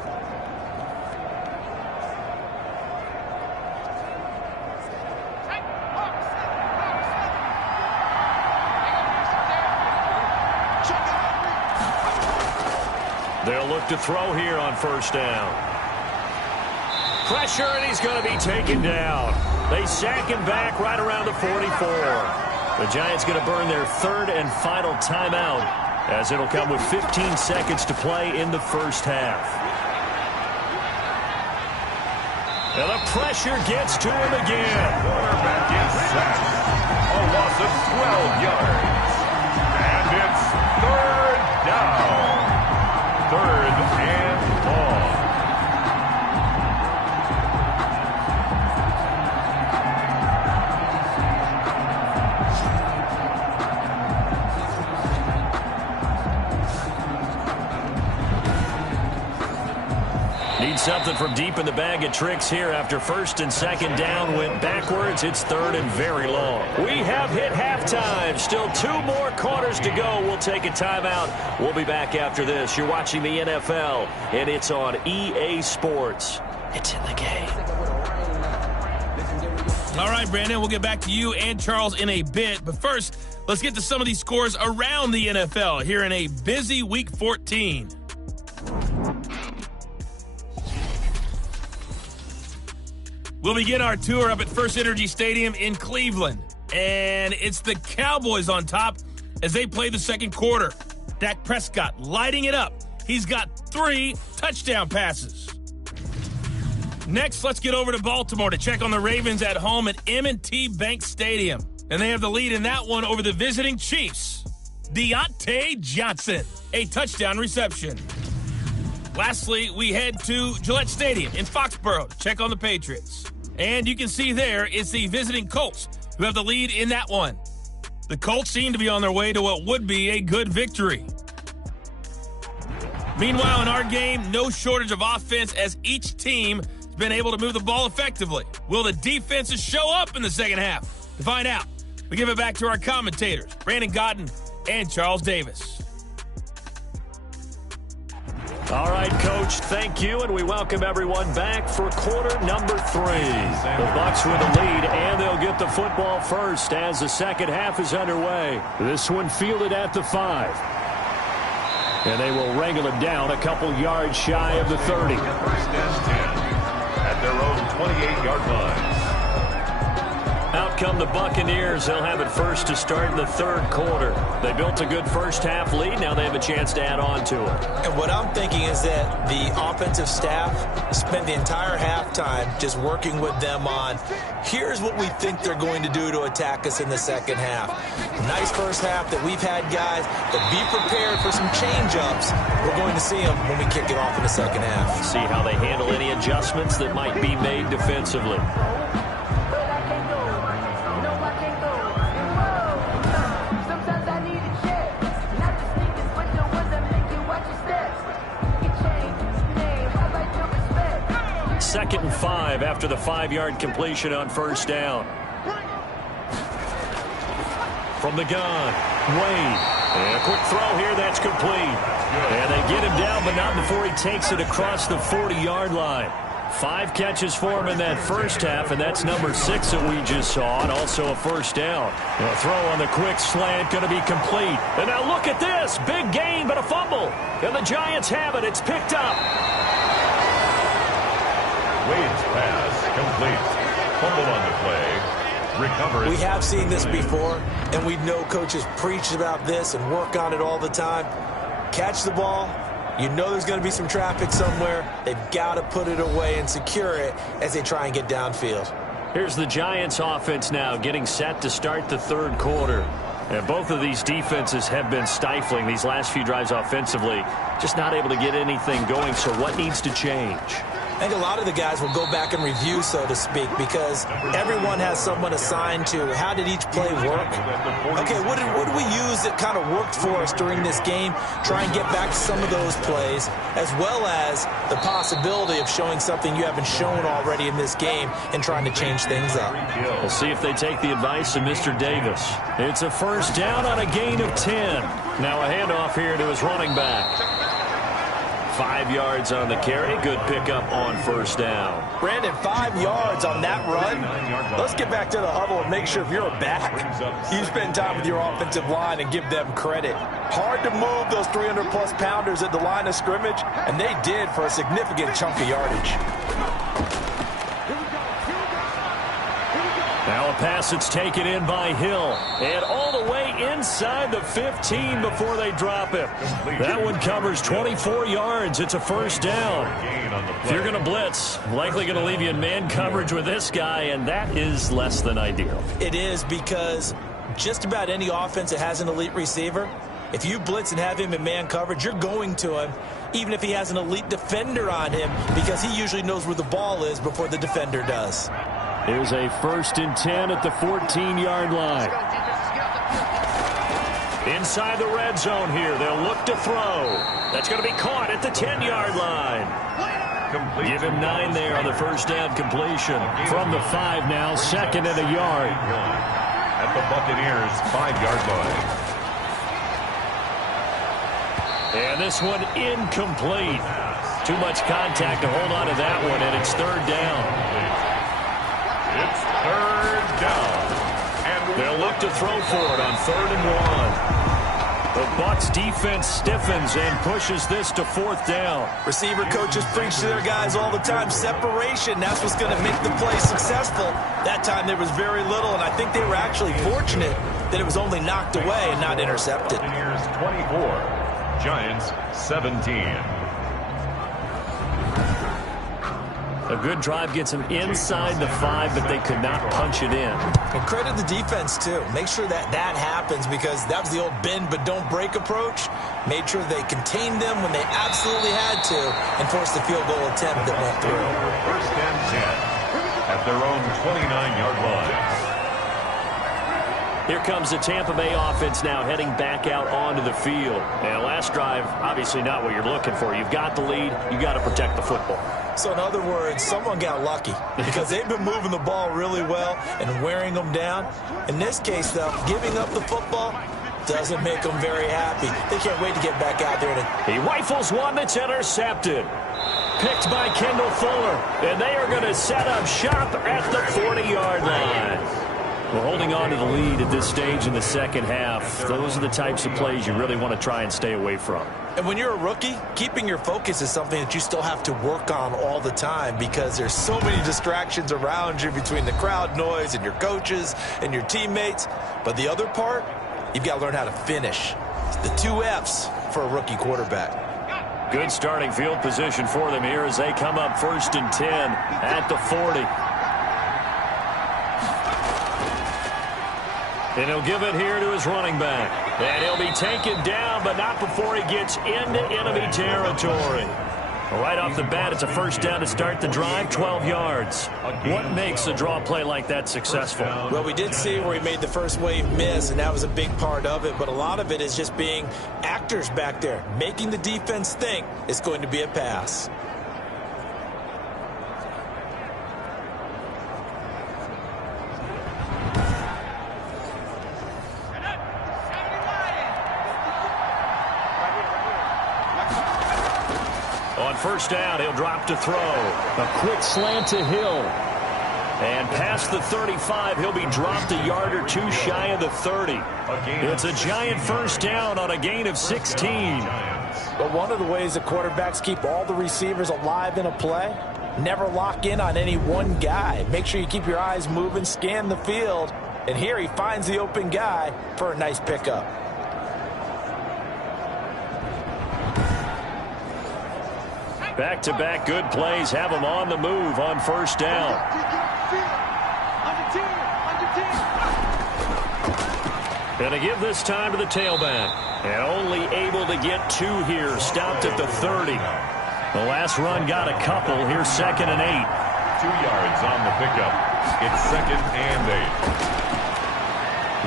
They'll look to throw here on first down. Pressure, and he's going to be taken down. They sack him back right around the 44. The Giants going to burn their 3rd and final timeout as it'll come with 15 seconds to play in the first half. And the pressure gets to him again. Quarterback is sacked. A loss of 12 yards. And it's 3rd down. 3rd and long. Need something from deep in the bag of tricks here after 1st and 2nd down went backwards. It's 3rd and very long. We have hit halftime. Still 2 more quarters to go. We'll take a timeout. We'll be back after this. You're watching the NFL, and it's on EA Sports. It's in the game. All right, Brandon, we'll get back to you and Charles in a bit. But first, let's get to some of these scores around the NFL here in a busy Week 14. We'll begin our tour up at First Energy Stadium in Cleveland. And it's the Cowboys on top as they play the second quarter. Dak Prescott lighting it up. He's got 3 touchdown passes. Next, let's get over to Baltimore to check on the Ravens at home at M&T Bank Stadium. And they have the lead in that one over the visiting Chiefs. Deontay Johnson, a touchdown reception. Lastly, we head to Gillette Stadium in Foxborough to check on the Patriots. And you can see there it's the visiting Colts who have the lead in that one. The Colts seem to be on their way to what would be a good victory. Meanwhile, in our game, no shortage of offense as each team has been able to move the ball effectively. Will the defenses show up in the second half? To find out, we give it back to our commentators, Brandon Gotten and Charles Davis. All right, Coach, thank you, and we welcome everyone back for quarter number 3. The Bucs with the lead, and they'll get the football first as the second half is underway. This one fielded at the 5. And they will wrangle it down a couple yards shy of the 30. First and 10 at their own 28-yard line. Out come the Buccaneers. They'll have it first to start in the third quarter. They built a good first-half lead. Now they have a chance to add on to it. And what I'm thinking is that the offensive staff spent the entire halftime just working with them on, here's what we think they're going to do to attack us in the second half. Nice first half that we've had, guys, but be prepared for some change-ups. We're going to see them when we kick it off in the second half. See how they handle any adjustments that might be made defensively. Second and 5 after the 5-yard completion on first down. From the gun, Wade. And a quick throw here, that's complete. And they get him down, but not before he takes it across the 40-yard line. 5 catches for him in that first half, and that's number 6 that we just saw, and also a first down. And a throw on the quick slant going to be complete. And now look at this. Big gain, but a fumble. And the Giants have it. It's picked up. Wade's pass complete. Fumble on the play. Recovered. We have seen this before, and we know coaches preach about this and work on it all the time. Catch the ball. You know there's going to be some traffic somewhere. They've got to put it away and secure it as they try and get downfield. Here's the Giants offense now getting set to start the third quarter. And both of these defenses have been stifling these last few drives offensively. Just not able to get anything going, so what needs to change? I think a lot of the guys will go back and review, so to speak, because everyone has someone assigned to how did each play work. Okay, what did we use that kind of worked for us during this game? Try and get back to some of those plays, as well as the possibility of showing something you haven't shown already in this game and trying to change things up. We'll see if they take the advice of Mr. Davis. It's a first down on a gain of 10. Now a handoff here to his running back. 5 yards on the carry. Good pickup on first down. Brandon, 5 yards on that run. Let's get back to the huddle and make sure if you're a back, you spend time with your offensive line and give them credit. Hard to move those 300-plus pounders at the line of scrimmage, and they did for a significant chunk of yardage. Now a pass that's taken in by Hill. And all the way inside the 15 before they drop it. That one covers 24 yards. It's a first down. If you're going to blitz, likely going to leave you in man coverage with this guy, and that is less than ideal. It is, because just about any offense that has an elite receiver, if you blitz and have him in man coverage, you're going to him, even if he has an elite defender on him, because he usually knows where the ball is before the defender does. Here's a first and 10 at the 14-yard line. Inside the red zone here. They'll look to throw. That's going to be caught at the 10-yard line. Give him 9 there on the first down completion. From the 5 now, second and a yard. At the Buccaneers' 5-yard line. And this one incomplete. Too much contact to hold on to that one, and it's third down. It's third down. And they'll look to throw for it on 3rd and 1. The Bucs defense stiffens and pushes this to 4th down. Receiver coaches preach to their guys all the time. Separation, that's what's going to make the play successful. That time there was very little, and I think they were actually fortunate that it was only knocked away and not intercepted. Buccaneers 24, Giants 17. A good drive gets them inside the 5, but they could not punch it in. And credit the defense, too. Make sure that that happens, because that was the old bend but don't break approach. Made sure they contained them when they absolutely had to and forced the field goal attempt that went through. First and 10 at their own 29-yard line. Here comes the Tampa Bay offense now heading back out onto the field. And last drive, obviously not what you're looking for. You've got the lead. You've got to protect the football. So in other words, someone got lucky because they've been moving the ball really well and wearing them down. In this case, though, giving up the football doesn't make them very happy. They can't wait to get back out there. He rifles one that's intercepted. Picked by Kendall Fuller, and they are going to set up shop at the 40-yard line. We're holding on to the lead at this stage in the second half. Those are the types of plays you really want to try and stay away from. And when you're a rookie, keeping your focus is something that you still have to work on all the time because there's so many distractions around you between the crowd noise and your coaches and your teammates. But the other part, you've got to learn how to finish. The 2 F's for a rookie quarterback. Good starting field position for them here as they come up 1st and 10 at the 40. And he'll give it here to his running back. And he'll be taken down, but not before he gets into enemy territory. Right off the bat, it's a first down to start the drive, 12 yards. What makes a draw play like that successful? Well, we did see where he made the first wave miss, and that was a big part of it. But a lot of it is just being actors back there, making the defense think it's going to be a pass. On first down, he'll drop to throw. A quick slant to Hill. And past the 35, he'll be dropped a yard or 2 shy of the 30. It's a giant first down on a gain of 16. But one of the ways the quarterbacks keep all the receivers alive in a play, never lock in on any one guy. Make sure you keep your eyes moving, scan the field. And here he finds the open guy for a nice pickup. Back-to-back good plays have him on the move on first down. Gonna give this time to the tailback. And only able to get 2 here. Stopped at the 30. The last run got a couple. Here's 2nd and 8. 2 yards on the pickup. It's 2nd and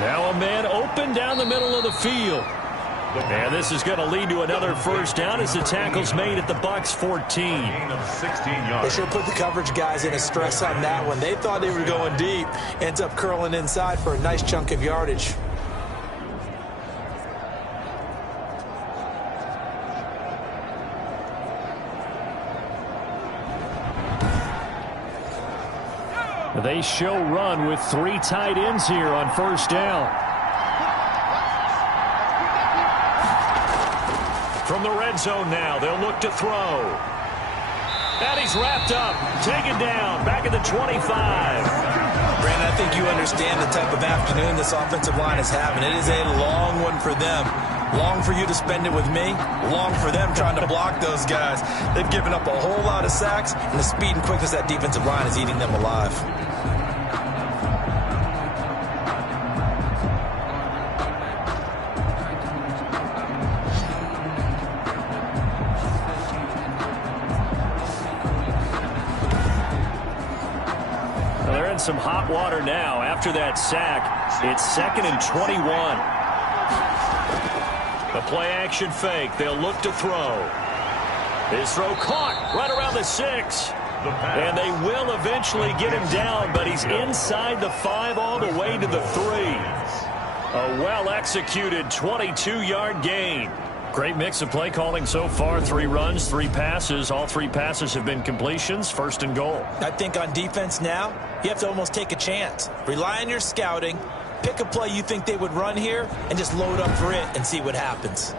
8. Now a man open down the middle of the field. And this is going to lead to another first down as the tackle's made at the Bucs 14. Gain of 16 yards. They should put the coverage guys in a stress on that one. They thought they were going deep. Ends up curling inside for a nice chunk of yardage. They show run with 3 tight ends here on first down. From the red zone now, they'll look to throw. And he's wrapped up, taken down, back at the 25. Brandon, I think you understand the type of afternoon this offensive line is having. It is a long one for them. Long for you to spend it with me. Long for them trying to block those guys. They've given up a whole lot of sacks, and the speed and quickness of that defensive line is eating them alive. Some hot water now after that sack. It's 2nd and 21. A play action fake. They'll look to throw. His throw caught right around the 6. And they will eventually get him down, but he's inside the 5 all the way to the 3. A well-executed 22-yard gain. Great mix of play calling so far. 3 runs, 3 passes. All 3 passes have been completions. 1st and goal. I think on defense now, you have to almost take a chance. Rely on your scouting. Pick a play you think they would run here and just load up for it and see what happens.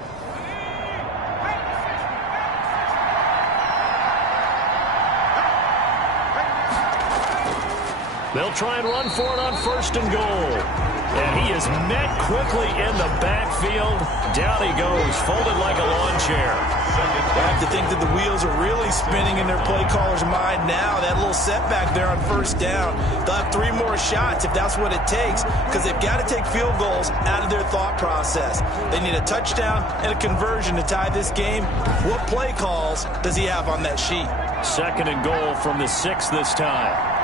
They'll try and run for it on 1st and goal. And he is met quickly in the backfield. Down he goes, folded like a lawn chair. I have to think that the wheels are really spinning in their play caller's mind now. That little setback there on first down. They'll have 3 more shots if that's what it takes, because they've got to take field goals out of their thought process. They need a touchdown and a conversion to tie this game. What play calls does he have on that sheet? 2nd and goal from the 6 this time.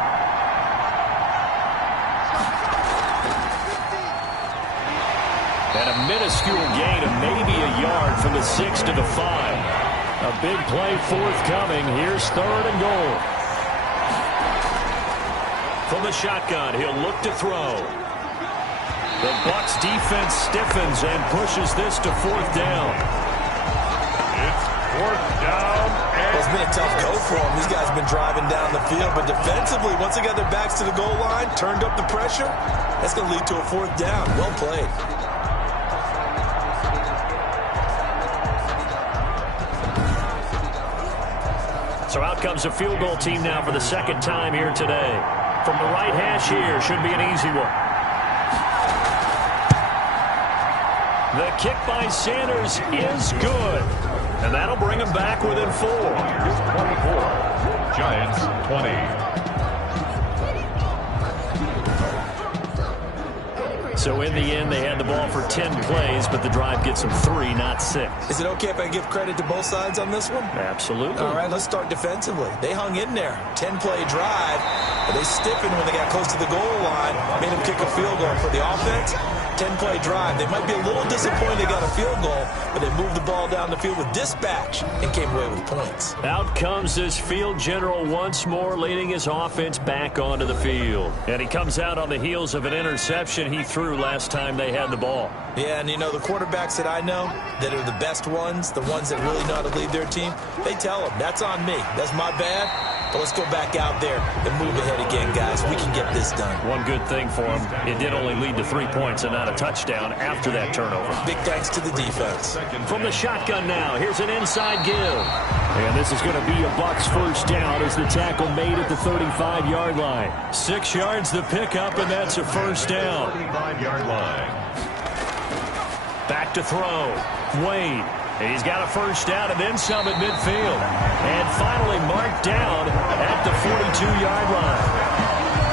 And a minuscule gain of maybe a yard from the 6 to the 5. A big play forthcoming. Here's 3rd and goal. From the shotgun, he'll look to throw. The Bucs defense stiffens and pushes this to 4th down. It's 4th down. Well, it's been a tough go for them. These guys have been driving down the field, but defensively, once they got their backs to the goal line, turned up the pressure, that's going to lead to a 4th down. Well played. So out comes a field goal team now for the 2nd time here today. From the right hash here, should be an easy one. The kick by Sanders is good. And that'll bring him back within 4. 24. Giants 20. So in the end, they had the ball for 10 plays, but the drive gets them 3, not 6. Is it okay if I give credit to both sides on this one? Absolutely. All right, let's start defensively. They hung in there. 10-play drive, but they stiffened when they got close to the goal line, made them kick a field goal. For the offense, 10-play drive. They might be a little disappointed they got a field goal, but they moved the ball down the field with dispatch and came away with points. Out comes this field general once more, leading his offense back onto the field. And he comes out on the heels of an interception he threw last time they had the ball. Yeah, and you know, the quarterbacks that I know that are the best ones, the ones that really know how to lead their team, they tell them, that's on me. That's my bad. But let's go back out there and move ahead again, guys. We can get this done. One good thing for him, it did only lead to 3 points and not a touchdown after that turnover. Big thanks to the defense. From the shotgun now, here's an inside give. And this is going to be a Bucs 1st down as the tackle made at the 35-yard line. 6 yards the pickup, and that's a 1st down. 35-yard line. Back to throw. Wade. He's got a 1st down and then some at midfield. And finally marked down at the 42-yard line.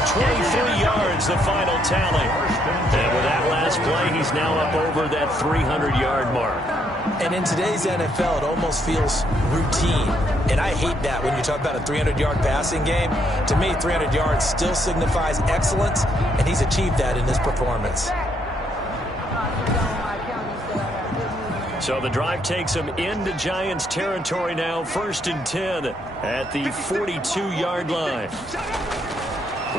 23 yards, the final tally. And with that last play, he's now up over that 300-yard mark. And in today's NFL, it almost feels routine. And I hate that when you talk about a 300-yard passing game. To me, 300 yards still signifies excellence, and he's achieved that in this performance. So the drive takes him into Giants territory now, 1st and 10 at the 42-yard line.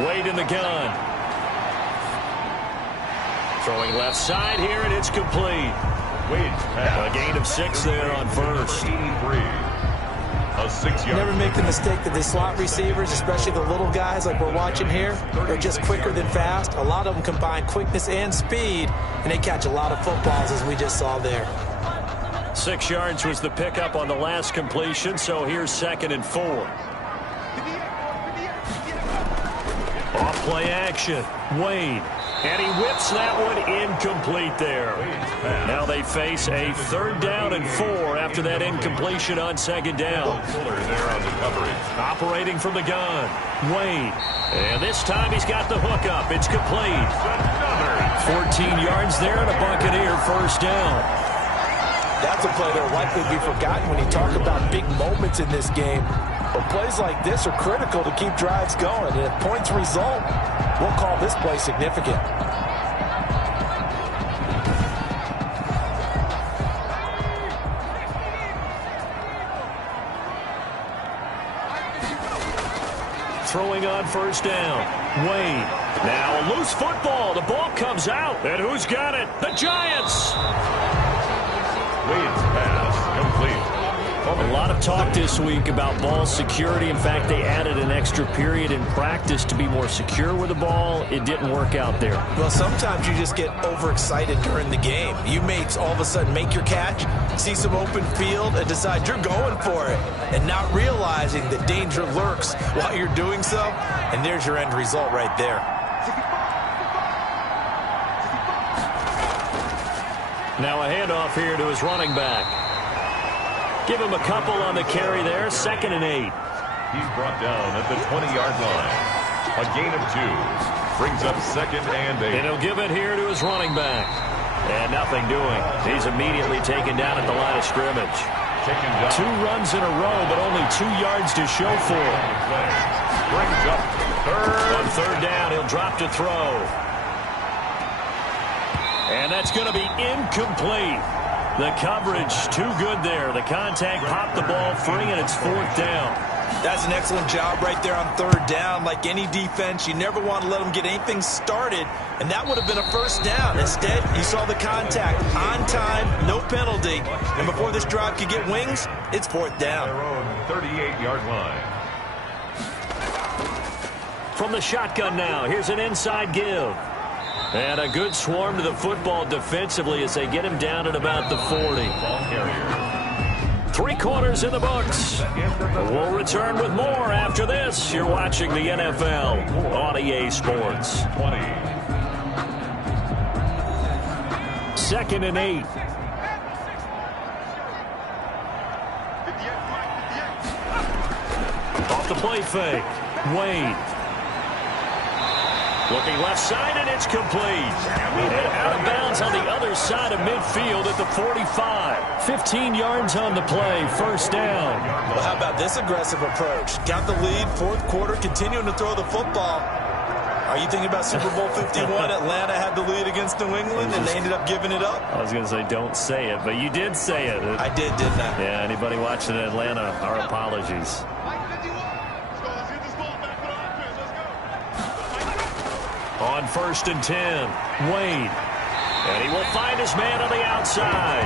Wade in the gun. Throwing left side here, and it's complete. Wade's pass. A gain of 6 there on 1st. 83. A 6-yard. Never make the mistake that the slot receivers, especially the little guys like we're watching here, are just quicker than fast. A lot of them combine quickness and speed, and they catch a lot of footballs, as we just saw there. 6 yards was the pickup on the last completion, so here's 2nd and 4. Off play action. Wade. And he whips that one incomplete there. Now they face a 3rd down and 4 after that incompletion on 2nd down. Fuller there on the coverage. Operating from the gun. Wade. And this time he's got the hook up. It's complete. 14 yards there and a Buccaneer 1st down. That's a play that will likely be forgotten when you talk about big moments in this game. But plays like this are critical to keep drives going. And if points result, we'll call this play significant. Throwing on 1st down. Wade. Now a loose football. The ball comes out. And who's got it? The Giants. Wade's pass complete. A lot of talk this week about ball security. In fact, they added an extra period in practice to be more secure with the ball. It didn't work out there. Well, sometimes you just get overexcited during the game. You may all of a sudden make your catch, see some open field, and decide you're going for it, and not realizing that danger lurks while you're doing so, and there's your end result right there. Now a handoff here to his running back. Give him a couple on the carry there. 2nd and 8. He's brought down at the 20-yard line. A gain of 2. Brings up 2nd and 8. And he'll give it here to his running back. And nothing doing. He's immediately taken down at the line of scrimmage. Taken down. 2 runs in a row, but only 2 yards to show for it. Brings up 3rd. On 3rd down, he'll drop to throw. And that's going to be incomplete. The coverage too good there. The contact popped the ball free, and it's 4th down. That's an excellent job right there on 3rd down. Like any defense, you never want to let them get anything started, and that would have been a 1st down. Instead, you saw the contact on time, no penalty, and before this drive could get wings, it's 4th down. Their own 38-yard line. From the shotgun now, here's an inside give. And a good swarm to the football defensively as they get him down at about the 40. Ball carrier. 3 quarters in the books. We'll return with more after this. You're watching the NFL on EA Sports. 20. 2nd and 8. Off the play fake. Wade. Looking left side, and it's complete. And out of bounds on the other side of midfield at the 45. 15 yards on the play, 1st down. Well, how about this aggressive approach? Got the lead, 4th quarter, continuing to throw the football. Are you thinking about Super Bowl 51? Atlanta had the lead against New England, and they ended up giving it up? I was going to say don't say it, but you did say it. I did, didn't I? Yeah, anybody watching Atlanta, our apologies. On 1st and 10, Wade. And he will find his man on the outside.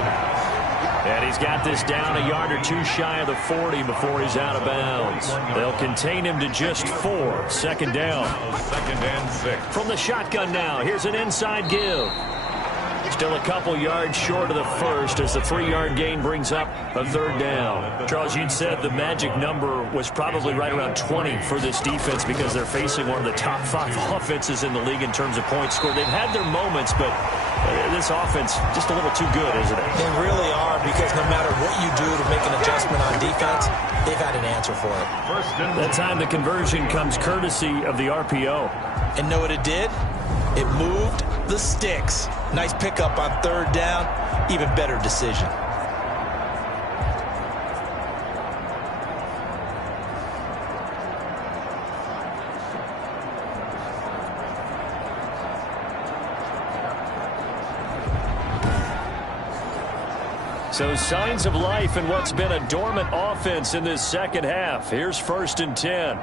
And he's got this down a yard or 2 shy of the 40 before he's out of bounds. They'll contain him to just 4. 2nd down. 2nd and 6. From the shotgun now, here's an inside give. Still a couple yards short of the 1st as the 3-yard gain brings up a 3rd down. Charles, you'd said the magic number was probably right around 20 for this defense because they're facing one of the top 5 offenses in the league in terms of points scored. They've had their moments, but this offense just a little too good, isn't it? They really are, because no matter what you do to make an adjustment on defense, they've had an answer for it. That time the conversion comes courtesy of the RPO. And know what it did? It moved the sticks. Nice pickup on 3rd down. Even better decision. So signs of life in what's been a dormant offense in this 2nd half. Here's 1st and 10.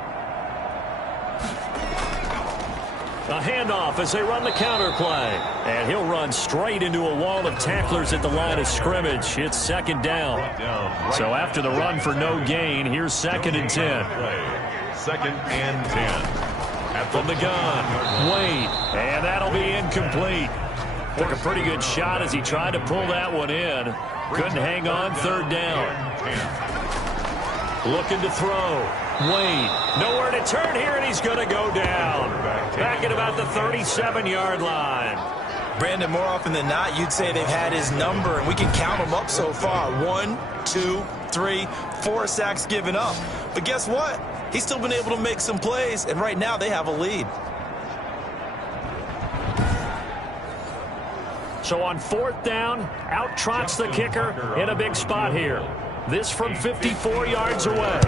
A handoff as they run the counter play. And he'll run straight into a wall of tacklers at the line of scrimmage. It's 2nd down. So after the run for no gain, here's 2nd and 10. 2nd and 10. From the gun, Wade. And that'll be incomplete. Took a pretty good shot as he tried to pull that one in. Couldn't hang on, 3rd down. Looking to throw. Wade, nowhere to turn here, and he's going to go down. Back at about the 37-yard line. Brandon, more often than not, you'd say they've had his number, and we can count them up so far. 1, 2, 3, 4 sacks given up. But guess what? He's still been able to make some plays, and right now they have a lead. So on 4th down, out trots the kicker in a big spot here. This from 54 yards away.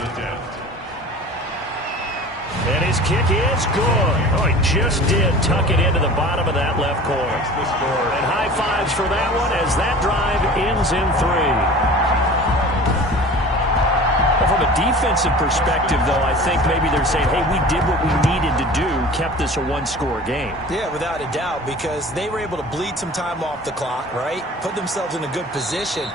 And his kick is good. Oh, he just did tuck it into the bottom of that left corner. And high fives for that one as that drive ends in 3. From a defensive perspective, though, I think maybe they're saying, hey, we did what we needed to do, kept this a 1-score game. Yeah, without a doubt, because they were able to bleed some time off the clock, right? Put themselves in a good position,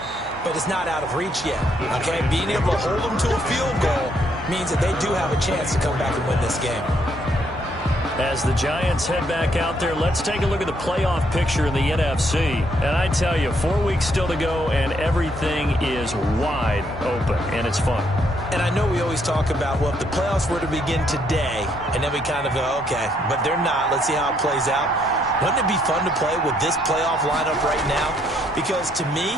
but it's not out of reach yet, okay? Being able to hold them to a field goal means that they do have a chance to come back and win this game. As the Giants head back out there, let's take a look at the playoff picture in the NFC. And I tell you, 4 weeks still to go, and everything is wide open, and it's fun. And I know we always talk about, well, if the playoffs were to begin today, and then we kind of go, okay, but they're not. Let's see how it plays out. Wouldn't it be fun to play with this playoff lineup right now? Because to me,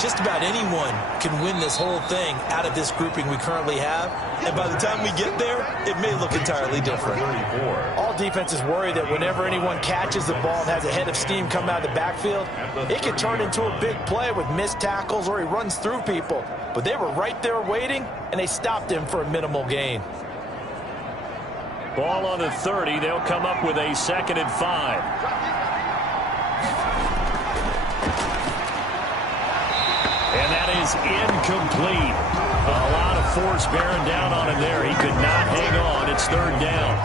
just about anyone can win this whole thing out of this grouping we currently have. And by the time we get there, it may look entirely different. All defenses worry that whenever anyone catches the ball and has a head of steam come out of the backfield, it can turn into a big play with missed tackles or he runs through people. But they were right there waiting, and they stopped him for a minimal gain. Ball on the 30. They'll come up with a 2nd and 5. is incomplete. A lot of force bearing down on him there. He could not hang on. It's third down.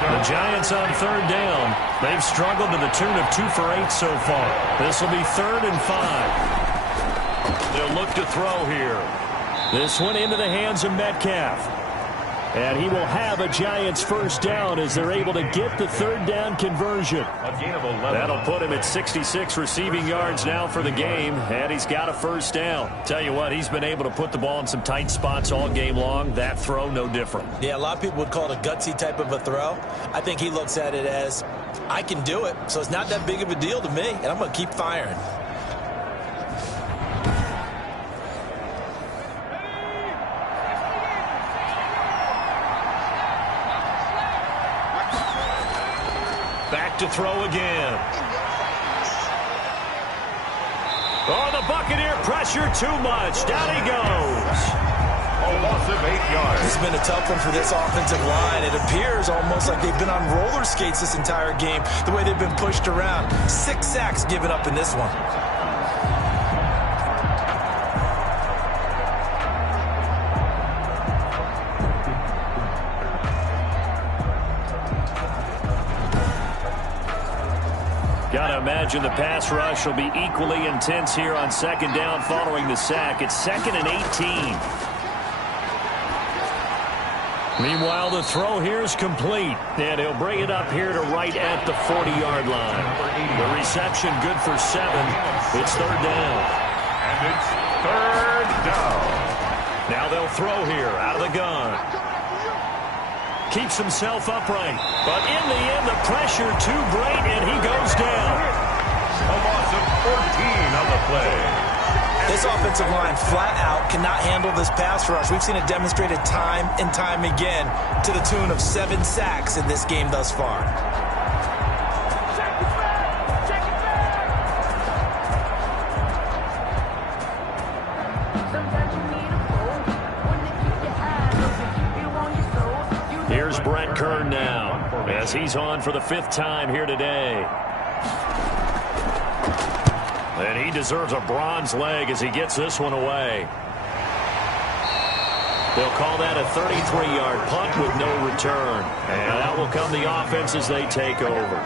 The Giants on third down. They've struggled to the tune of 2 for 8 so far. This will be 3rd and 5. They'll look to throw here. This one into the hands of Metcalf. And he will have a Giants first down as they're able to get the third down conversion. A gain of 11. That'll put him at 66 receiving yards now for the game, and he's got a first down. Tell you what, he's been able to put the ball in some tight spots all game long. That throw, no different. Yeah, a lot of people would call it a gutsy type of a throw. I think he looks at it as, I can do it, so it's not that big of a deal to me, and I'm going to keep firing. Back to throw again. Oh, the Buccaneer pressure too much. Down he goes. A loss of 8 yards. It's been a tough one for this offensive line. It appears almost like they've been on roller skates this entire game, the way they've been pushed around. 6 sacks given up in this one. Gotta imagine the pass rush will be equally intense here on second down following the sack. It's 2nd and 18. Meanwhile, the throw here is complete, and he'll bring it up here to right at the 40-yard line. The reception good for 7. It's third down. And it's third down. Now they'll throw here out of the gun. Keeps himself upright, but in the end, the pressure too great, and he goes down. A loss of 14 on the play. This offensive line flat out cannot handle this pass rush. We've seen it demonstrated time and time again to the tune of 7 sacks in this game thus far. Here's Brett Kern now, as he's on for the 5th time here today. And he deserves a bronze leg as he gets this one away. They'll call that a 33-yard punt with no return. And that will come the offense as they take over.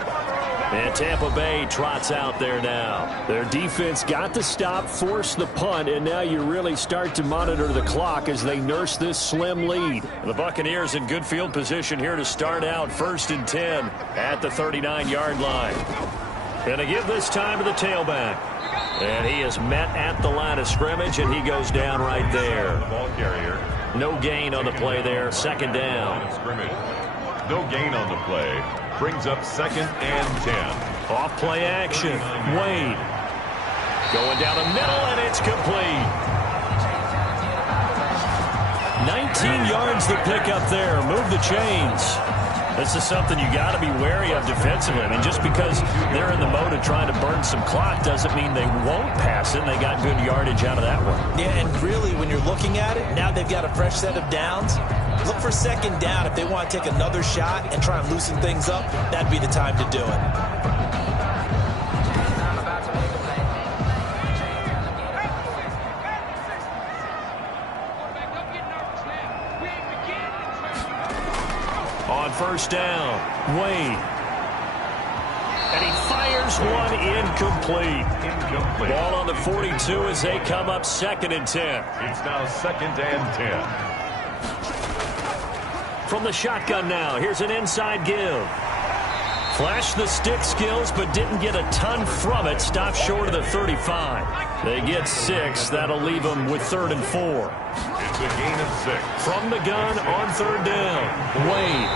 And Tampa Bay trots out there now. Their defense got the stop, forced the punt, and now you really start to monitor the clock as they nurse this slim lead. The Buccaneers in good field position here to start out 1st and 10 at the 39-yard line. And to give this time to the tailback. And he is met at the line of scrimmage, and he goes down right there. The ball carrier. No gain on the play there. 2nd down. No gain on the play. Brings up 2nd and 10. Off play action. Wade. Going down the middle, and it's complete. 19 yards to pick up there. Move the chains. This is something you got to be wary of defensively. I mean, just because they're in the mode of trying to burn some clock doesn't mean they won't pass it. And they got good yardage out of that one. Yeah, and really, when you're looking at it, now they've got a fresh set of downs. Look for 2nd down. If they want to take another shot and try and loosen things up, that'd be the time to do it. On 1st down, Wade. And he fires one incomplete. Ball on the 42 as they come up 2nd and 10. It's now 2nd and 10. From the shotgun now, here's an inside give. Flashed the stick skills, but didn't get a ton from it. Stopped short of the 35. They get 6. That'll leave them with 3rd and 4. It's a gain of 6. From the gun on 3rd down, Wade.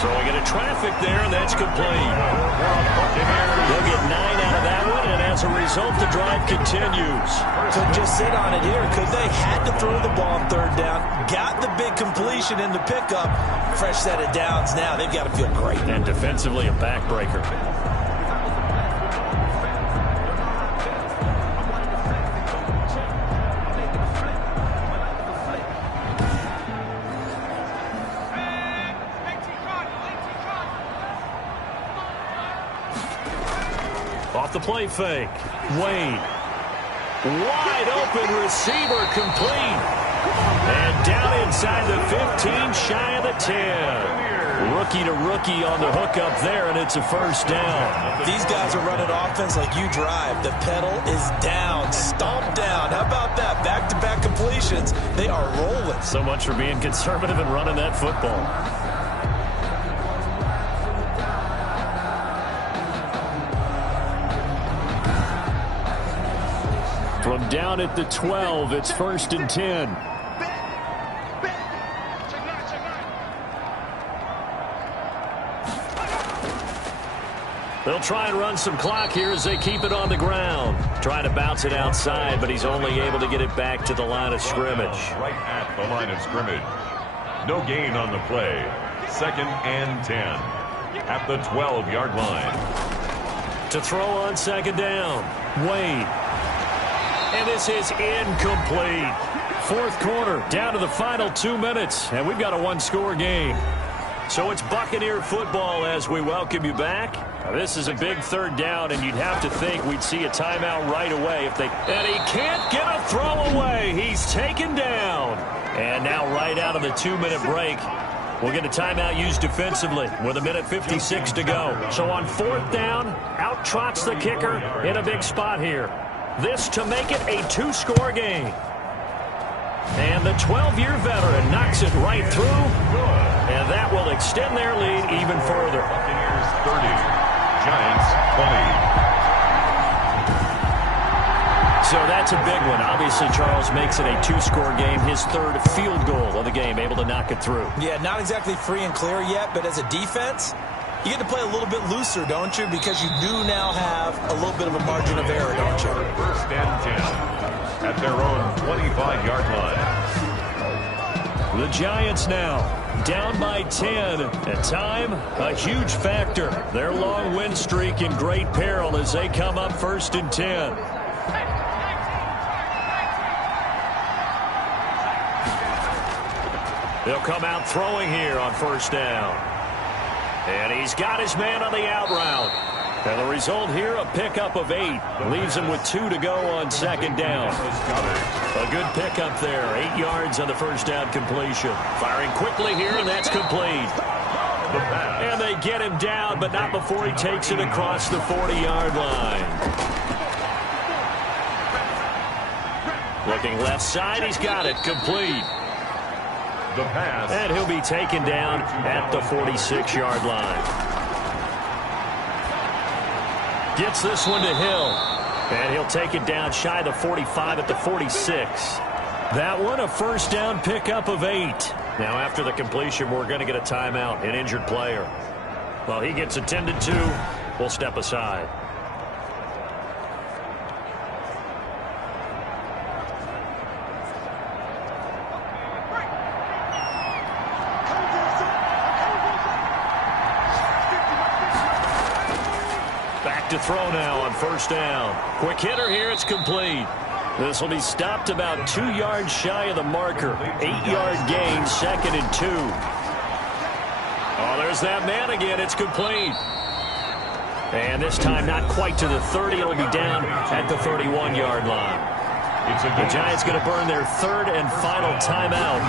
Throwing into traffic there, and that's complete. They'll get 9 out of that one, and as a result, the drive continues. Could just sit on it here. Could they? Had to throw the ball on 3rd down. Got the big completion in the pickup. Fresh set of downs now. They've got to feel great. And defensively, a backbreaker. Off the play fake. Wade. Wide open receiver complete. And down inside the 15, shy of the 10. Rookie to rookie on the hookup there, and it's a first down. These guys are running offense like you drive. The pedal is down, stomp down. How about that? Back-to-back completions. They are rolling. So much for being conservative and running that football. From down at the 12, it's 1st and 10. They'll try and run some clock here as they keep it on the ground. Trying to bounce it outside, but he's only able to get it back to the line of scrimmage. Right at the line of scrimmage. No gain on the play. 2nd and 10 at the 12-yard line. To throw on 2nd down. Wade. And this is incomplete. 4th quarter, down to the final 2 minutes, and we've got a one-score game. So it's Buccaneer football as we welcome you back. Now, this is a big 3rd down, and you'd have to think we'd see a timeout right away if they... And he can't get a throw away. He's taken down. And now right out of the 2-minute break, we'll get a timeout used defensively with 1:56 to go. So on 4th down, out trots the kicker in a big spot here. This to make it a 2-score game. And the 12-year veteran knocks it right through. And that will extend their lead even further. Buccaneers 30, Giants 20. So that's a big one. Obviously, Charles makes it a 2-score game. His 3rd field goal of the game, able to knock it through. Yeah, not exactly free and clear yet, but as a defense, you get to play a little bit looser, don't you? Because you do now have a little bit of a margin of error, don't you? 1st and 10 at their own 25-yard line. The Giants now down by 10. At time, a huge factor. Their long win streak in great peril as they come up 1st and 10. They'll come out throwing here on 1st down. And he's got his man on the out route. And the result here, a pickup of 8. Leaves him with 2 to go on 2nd down. A good pickup there. 8 yards on the 1st down completion. Firing quickly here, and that's complete. And they get him down, but not before he takes it across the 40-yard line. Looking left side, he's got it. Complete. The pass. And he'll be taken down at the 46-yard line. Gets this one to Hill. And he'll take it down shy of the 45 at the 46. That one, a 1st down pickup of 8. Now, after the completion, we're going to get a timeout, an injured player. Well, he gets attended to. We'll step aside. To throw now on 1st down. Quick hitter here. It's complete. This will be stopped about 2 yards shy of the marker. 8-yard gain, 2nd and 2. Oh, there's that man again. It's complete. And this time not quite to the 30. It'll be down at the 31-yard line. The Giants going to burn their 3rd and final timeout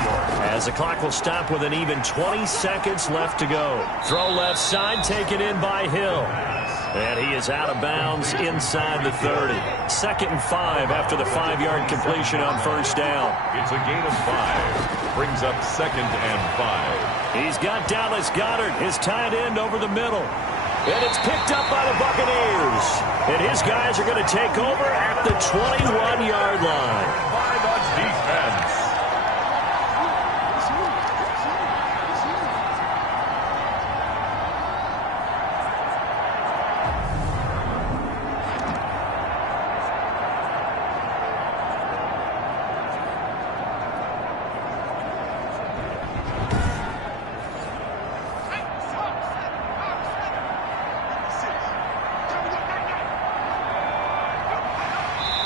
as the clock will stop with an even 20 seconds left to go. Throw left side, taken in by Hill. And he is out of bounds inside the 30. 2nd and 5 after the 5-yard completion on 1st down. It's a gain of 5. Brings up 2nd and 5. He's got Dallas Goedert, his tight end, over the middle. And it's picked up by the Buccaneers. And his guys are going to take over at the 21-yard line. By the defense.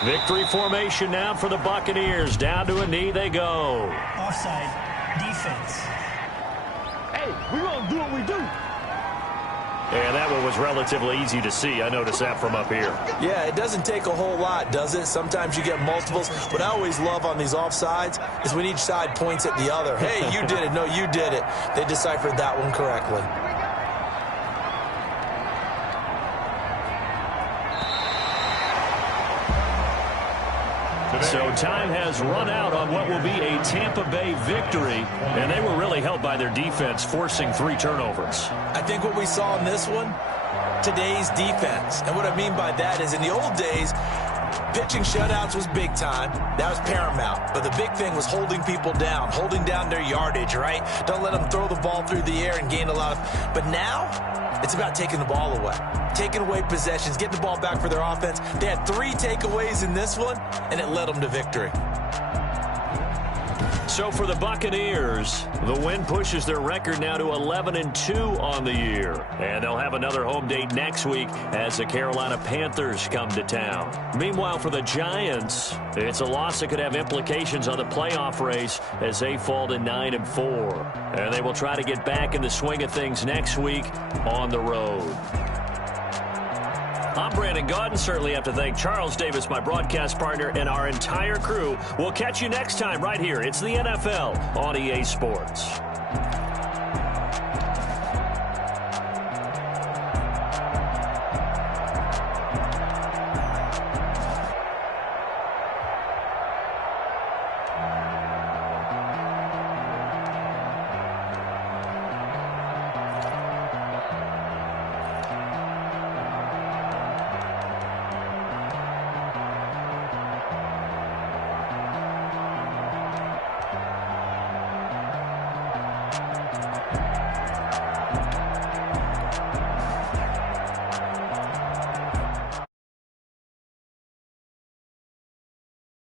Victory formation now for the Buccaneers. Down to a knee they go. Offside. Defense. Hey, we gonna do what we do. And that one was relatively easy to see. I noticed that from up here. Yeah, it doesn't take a whole lot, does it? Sometimes you get multiples. What I always love on these offsides is when each side points at the other. Hey, you did it. No, you did it. They deciphered that one correctly. So time has run out on what will be a Tampa Bay victory, and they were really helped by their defense, forcing 3 turnovers. I think what we saw in this one, today's defense. And what I mean by that is in the old days, pitching shutouts was big time. That was paramount. But the big thing was holding people down, holding down their yardage, right? Don't let them throw the ball through the air and gain a lot of... But now, it's about taking the ball away. Taking away possessions, getting the ball back for their offense. They had 3 takeaways in this one, and it led them to victory. So for the Buccaneers, the win pushes their record now to 11-2 on the year. And they'll have another home date next week as the Carolina Panthers come to town. Meanwhile, for the Giants, it's a loss that could have implications on the playoff race as they fall to 9-4. And they will try to get back in the swing of things next week on the road. I'm Brandon Gaudin. Certainly have to thank Charles Davis, my broadcast partner, and our entire crew. We'll catch you next time right here. It's the NFL on EA Sports.